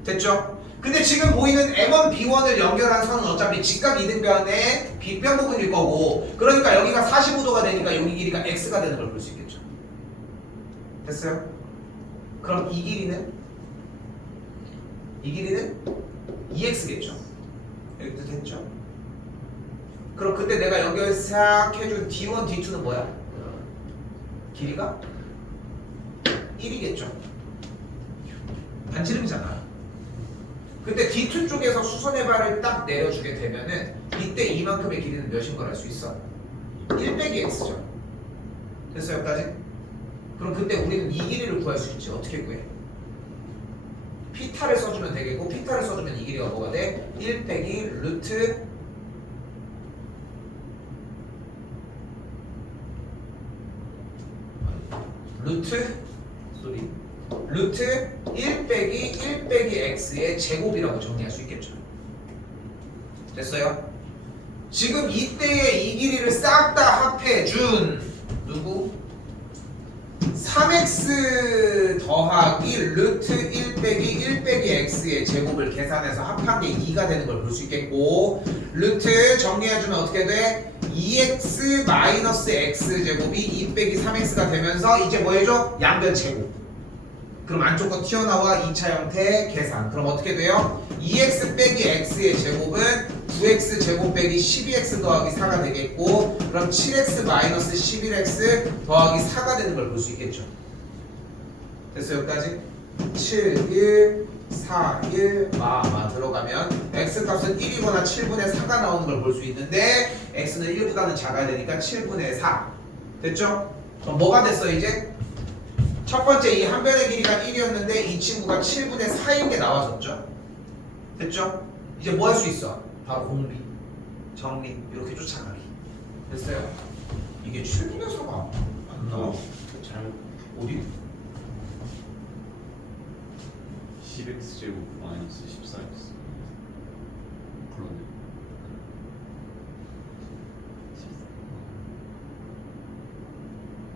됐죠? 근데 지금 보이는 M1, B1을 연결한 선은 어차피 직각 이등변의 빗변 부분일 거고 그러니까 여기가 45도가 되니까 여기 길이가 X가 되는 걸 볼 수 있겠죠. 됐어요? 그럼 이 길이는 이 길이는 2x겠죠. 여기도 됐죠. 그럼 그때 내가 연결 싹 해준 D1, D2는 뭐야? 길이가 1이겠죠. 반지름이잖아. 근데 D2 쪽에서 수선의 발을 딱 내려주게 되면은 이때 이만큼의 길이는 몇인 걸 알 수 있어? 1 빼기 x죠. 됐어요, 여기까지? 그럼 그때 우리는 이 길이를 구할 수 있지. 어떻게 구해? 피타를 써주면 되겠고, 피타를 써주면 이 길이가 뭐가 돼? 1 빼기 루트 루트 1 빼기 x의 제곱이라고 정리할 수 있겠죠. 됐어요? 지금 이때의 이 길이를 싹 다 합해준 누구? 3x 더하기 루트 1 빼기 x의 제곱을 계산해서 합한 게 2가 되는 걸 볼 수 있겠고, 루트 정리해주면 어떻게 돼? 2x 마이너스 x 제곱이 2 빼기 3x가 되면서 이제 뭐 해줘? 양변 제곱. 그럼 안쪽 거 튀어나와 2차 형태 계산. 그럼 어떻게 돼요? 2x 빼기 x의 제곱은 9x 제곱 빼기 12x 더하기 4가 되겠고, 그럼 7x 마이너스 11x 더하기 4가 되는 걸 볼 수 있겠죠. 됐어요, 여기까지? 7, 1, 4, 1, 들어가면 x 값은 1이거나 7분의 4가 나오는 걸 볼 수 있는데 x는 1보다는 작아야 되니까 7분의 4. 됐죠? 그럼 뭐가 됐어 이제? 첫 번째 이 한 변의 길이가 1이었는데 이 친구가 7분의 4인 게 나와졌죠? 됐죠? 이제 뭐 할 수 있어? 바로 공비, 정리, 이렇게 쫓아가기. 됐어요? 이게 7분의 4가 안 나와? 잘못 어디? 10x 제곱 마이너스 14x. 그러네.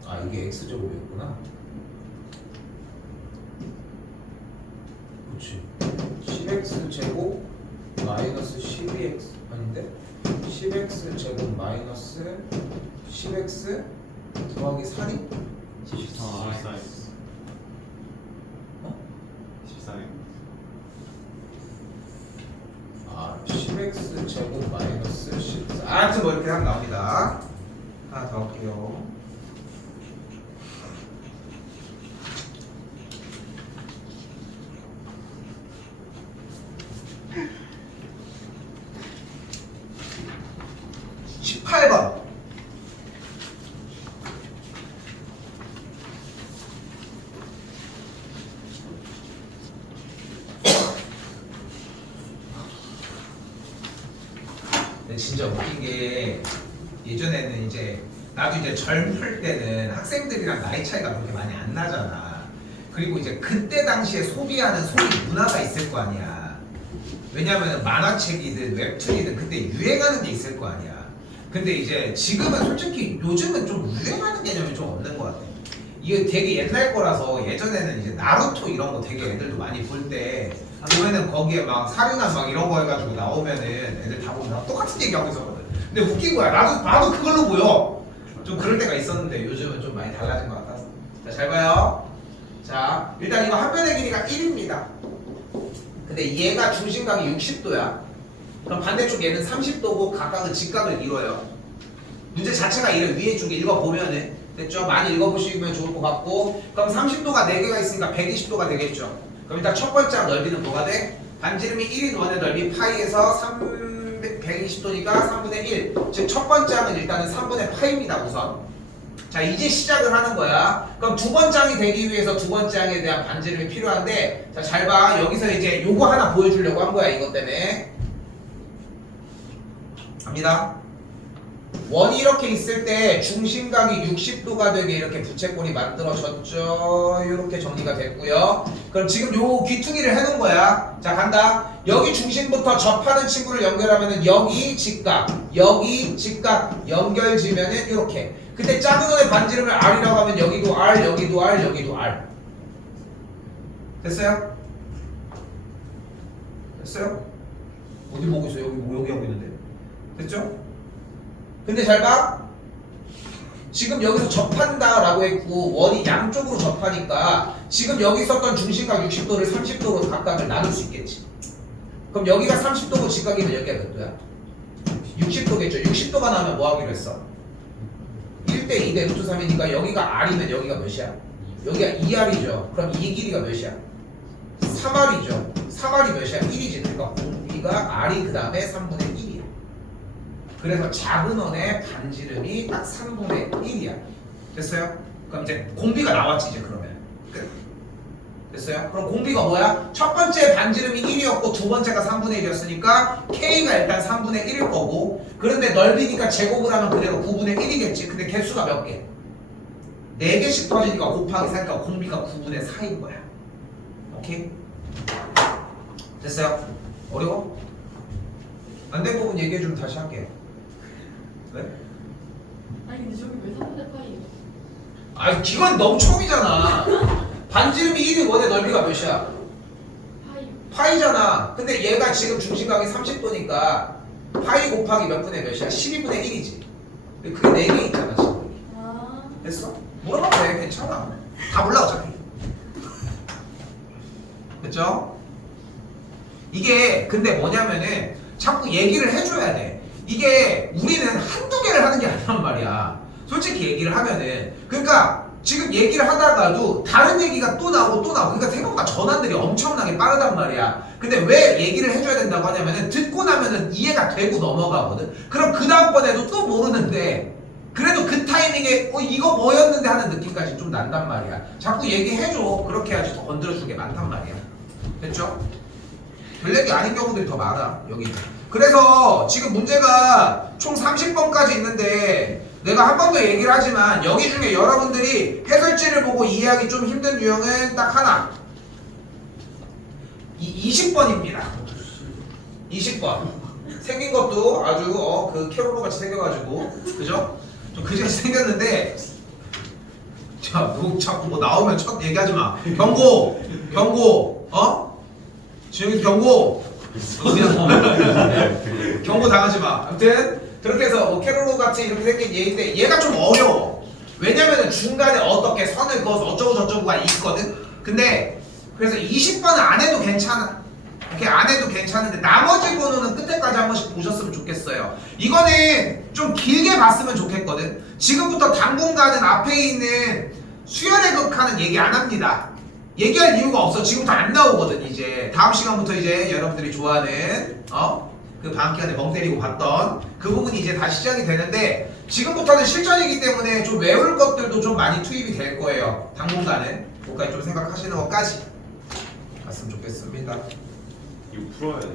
아 이게 x제곱이었구나. 그렇지. 10x 제곱 마이너스 12x 아닌데? 10x 제곱 마이너스 10x 더하기 4니? 14x. 어? 14x. 아 10x 제곱 마이너스 14. 아무튼 뭐 이렇게 하면 나옵니다. 하나 더 할게요. 진짜 웃긴 게 예전에는 이제 나도 이제 젊을 때는 학생들이랑 나이 차이가 그렇게 많이 안 나잖아. 그리고 이제 그때 당시에 소비하는 소비 문화가 있을 거 아니야. 왜냐면 만화책이든 웹툰이든 그때 유행하는 게 있을 거 아니야. 근데 이제 지금은 솔직히 요즘은 좀 유행하는 개념이 좀 없는 것 같아. 이게 되게 옛날 거라서 예전에는 이제 나루토 이런 거 되게 애들도 많이 볼 때 보면은 거기에 막 사륜한 막 이런 거 해가지고 나오면은 애들 다 보면 똑같은 얘기하고 있었거든. 근데 웃긴 거야. 나도 봐도 그걸로 보여. 좀 그럴 때가 있었는데 요즘은 좀 많이 달라진 것 같아서. 자, 잘 봐요. 자, 일단 이거 한 변의 길이가 1입니다. 근데 얘가 중심각이 60도야. 그럼 반대쪽 얘는 30도고 각각은 직각을 이뤄요. 문제 자체가 이래. 위에 쪽에 읽어보면은 됐죠? 많이 읽어보시면 좋을 것 같고, 그럼 30도가 4개가 있으니까 120도가 되겠죠. 그럼 일단 첫 번째 넓이는 뭐가 돼? 반지름이 1인 원의 넓이 파이에서 120도니까 3분의 1. 즉 첫 번째 항은 일단은 3분의 파입니다 우선. 자 이제 시작을 하는 거야. 그럼 두 번째 항이 되기 위해서 두 번째 항에 대한 반지름이 필요한데, 자 잘 봐. 여기서 이제 요거 하나 보여주려고 한 거야. 이것 때문에 갑니다. 원이 이렇게 있을 때 중심각이 60도가 되게 이렇게 부채꼴이 만들어졌죠. 이렇게 정리가 됐고요. 그럼 지금 요 귀퉁이를 해놓은 거야. 자 간다. 여기 중심부터 접하는 친구를 연결하면은 여기 직각, 여기 직각 연결지면은 이렇게. 그때 작은 원의 반지름을 R이라고 하면 여기도 R, 여기도 R, 여기도 R. 됐어요? 됐어요? 어디 보고 있어? 여기 하고 있는데. 됐죠? 근데 잘 봐. 지금 여기서 접한다라고 했고 원이 양쪽으로 접하니까 지금 여기 있었던 중심각 60도를 30도로 각각을 나눌 수 있겠지. 그럼 여기가 30도고 직각이면 여기가 몇 도야? 60도겠죠. 60도가 나오면 뭐 하기로 했어? 1대 2대 루트 3이니까 여기가 R이면 여기가 몇이야? 여기가 2R이죠. 그럼 이 길이가 몇이야? 3R이죠. 3R이 몇이야? 1이지. 그러니까 공비가 R이 그 다음에 3분의 1이야. 그래서 작은 원의 반지름이 딱 3분의 1이야. 됐어요? 그럼 이제 공비가 나왔지 이제 그러면. 끝. 됐어요? 그럼 공비가 뭐야? 첫 번째 반지름이 1이었고 두 번째가 3분의 1이었으니까 K가 일단 3분의 1일 거고 그런데 넓이니까 제곱을 하면 그대로 9분의 1이겠지. 근데 개수가 몇 개? 4개씩 터지니까 곱하기 4니까 공비가 9분의 4인 거야. 오케이? 됐어요? 어려워? 안 된 부분 얘기해주면 다시 할게요. 네? 아니 근데 저기 왜 3분의 파이예요? 아 이건 너무 처음이잖아. 반지름이 1이 원의 넓이가 몇이야? 파이. 파이잖아. 근데 얘가 지금 중심각이 30도니까 파이 곱하기 몇 분의 몇이야? 12분의 1이지. 그게 4개 있잖아 지금. 아. 됐어? 물어봐도 돼. 괜찮아. 다 몰라 어차피. 됐죠? 이게 근데 뭐냐면은 자꾸 얘기를 해줘야 돼. 이게 우리는 한두 개를 하는 게 아니란 말이야. 솔직히 얘기를 하면은 그러니까 지금 얘기를 하다가도 다른 얘기가 또 나오고 또 나오고 그러니까 생각보다 전환들이 엄청나게 빠르단 말이야. 근데 왜 얘기를 해줘야 된다고 하냐면은 듣고 나면은 이해가 되고 넘어가거든. 그럼 그 다음번에도 또 모르는데 그래도 그 타이밍에 이거 뭐였는데 하는 느낌까지 좀 난단 말이야. 자꾸 얘기해줘. 그렇게 해야지 더 건드려주는 게 많단 말이야. 됐죠? 별 얘기 아닌 경우들이 더 많아 여기. 그래서 지금 문제가 총 30번까지 있는데 내가 한 번 더 얘기를 하지만 여기 중에 여러분들이 해설지를 보고 이해하기 좀 힘든 유형은 딱 하나. 20번입니다. 20번. 생긴 것도 아주 그 캐롤로 같이 생겨가지고 그죠? 좀 그지같이 생겼는데 자, 너 자꾸 뭐 나오면 첫 얘기하지 마. 경고, 경고, 지영이 경고. 그냥 경고 당하지 마. 아무튼 그렇게 해서 캐롤로 같이 이렇게 생긴 얘인데 얘가 좀 어려워. 왜냐면은 중간에 어떻게 선을 그어서 어쩌고 저쩌고가 있거든. 근데 그래서 20번은 안 해도 괜찮아. 이렇게 안 해도 괜찮은데 나머지 번호는 끝에까지 한 번씩 보셨으면 좋겠어요. 이거는 좀 길게 봤으면 좋겠거든. 지금부터 당분간은 앞에 있는 수열의 극하는 얘기 안 합니다. 얘기할 이유가 없어. 지금부터 안 나오거든. 이제 다음 시간부터 이제 여러분들이 좋아하는 그 방학 기간에 멍 때리고 봤던 그 부분이 이제 다시 시작이 되는데 지금부터는 실전이기 때문에 좀 외울 것들도 좀 많이 투입이 될 거예요. 당분간은 그까지 좀 생각하시는 것까지 갔으면 좋겠습니다. 이거 풀어야 돼.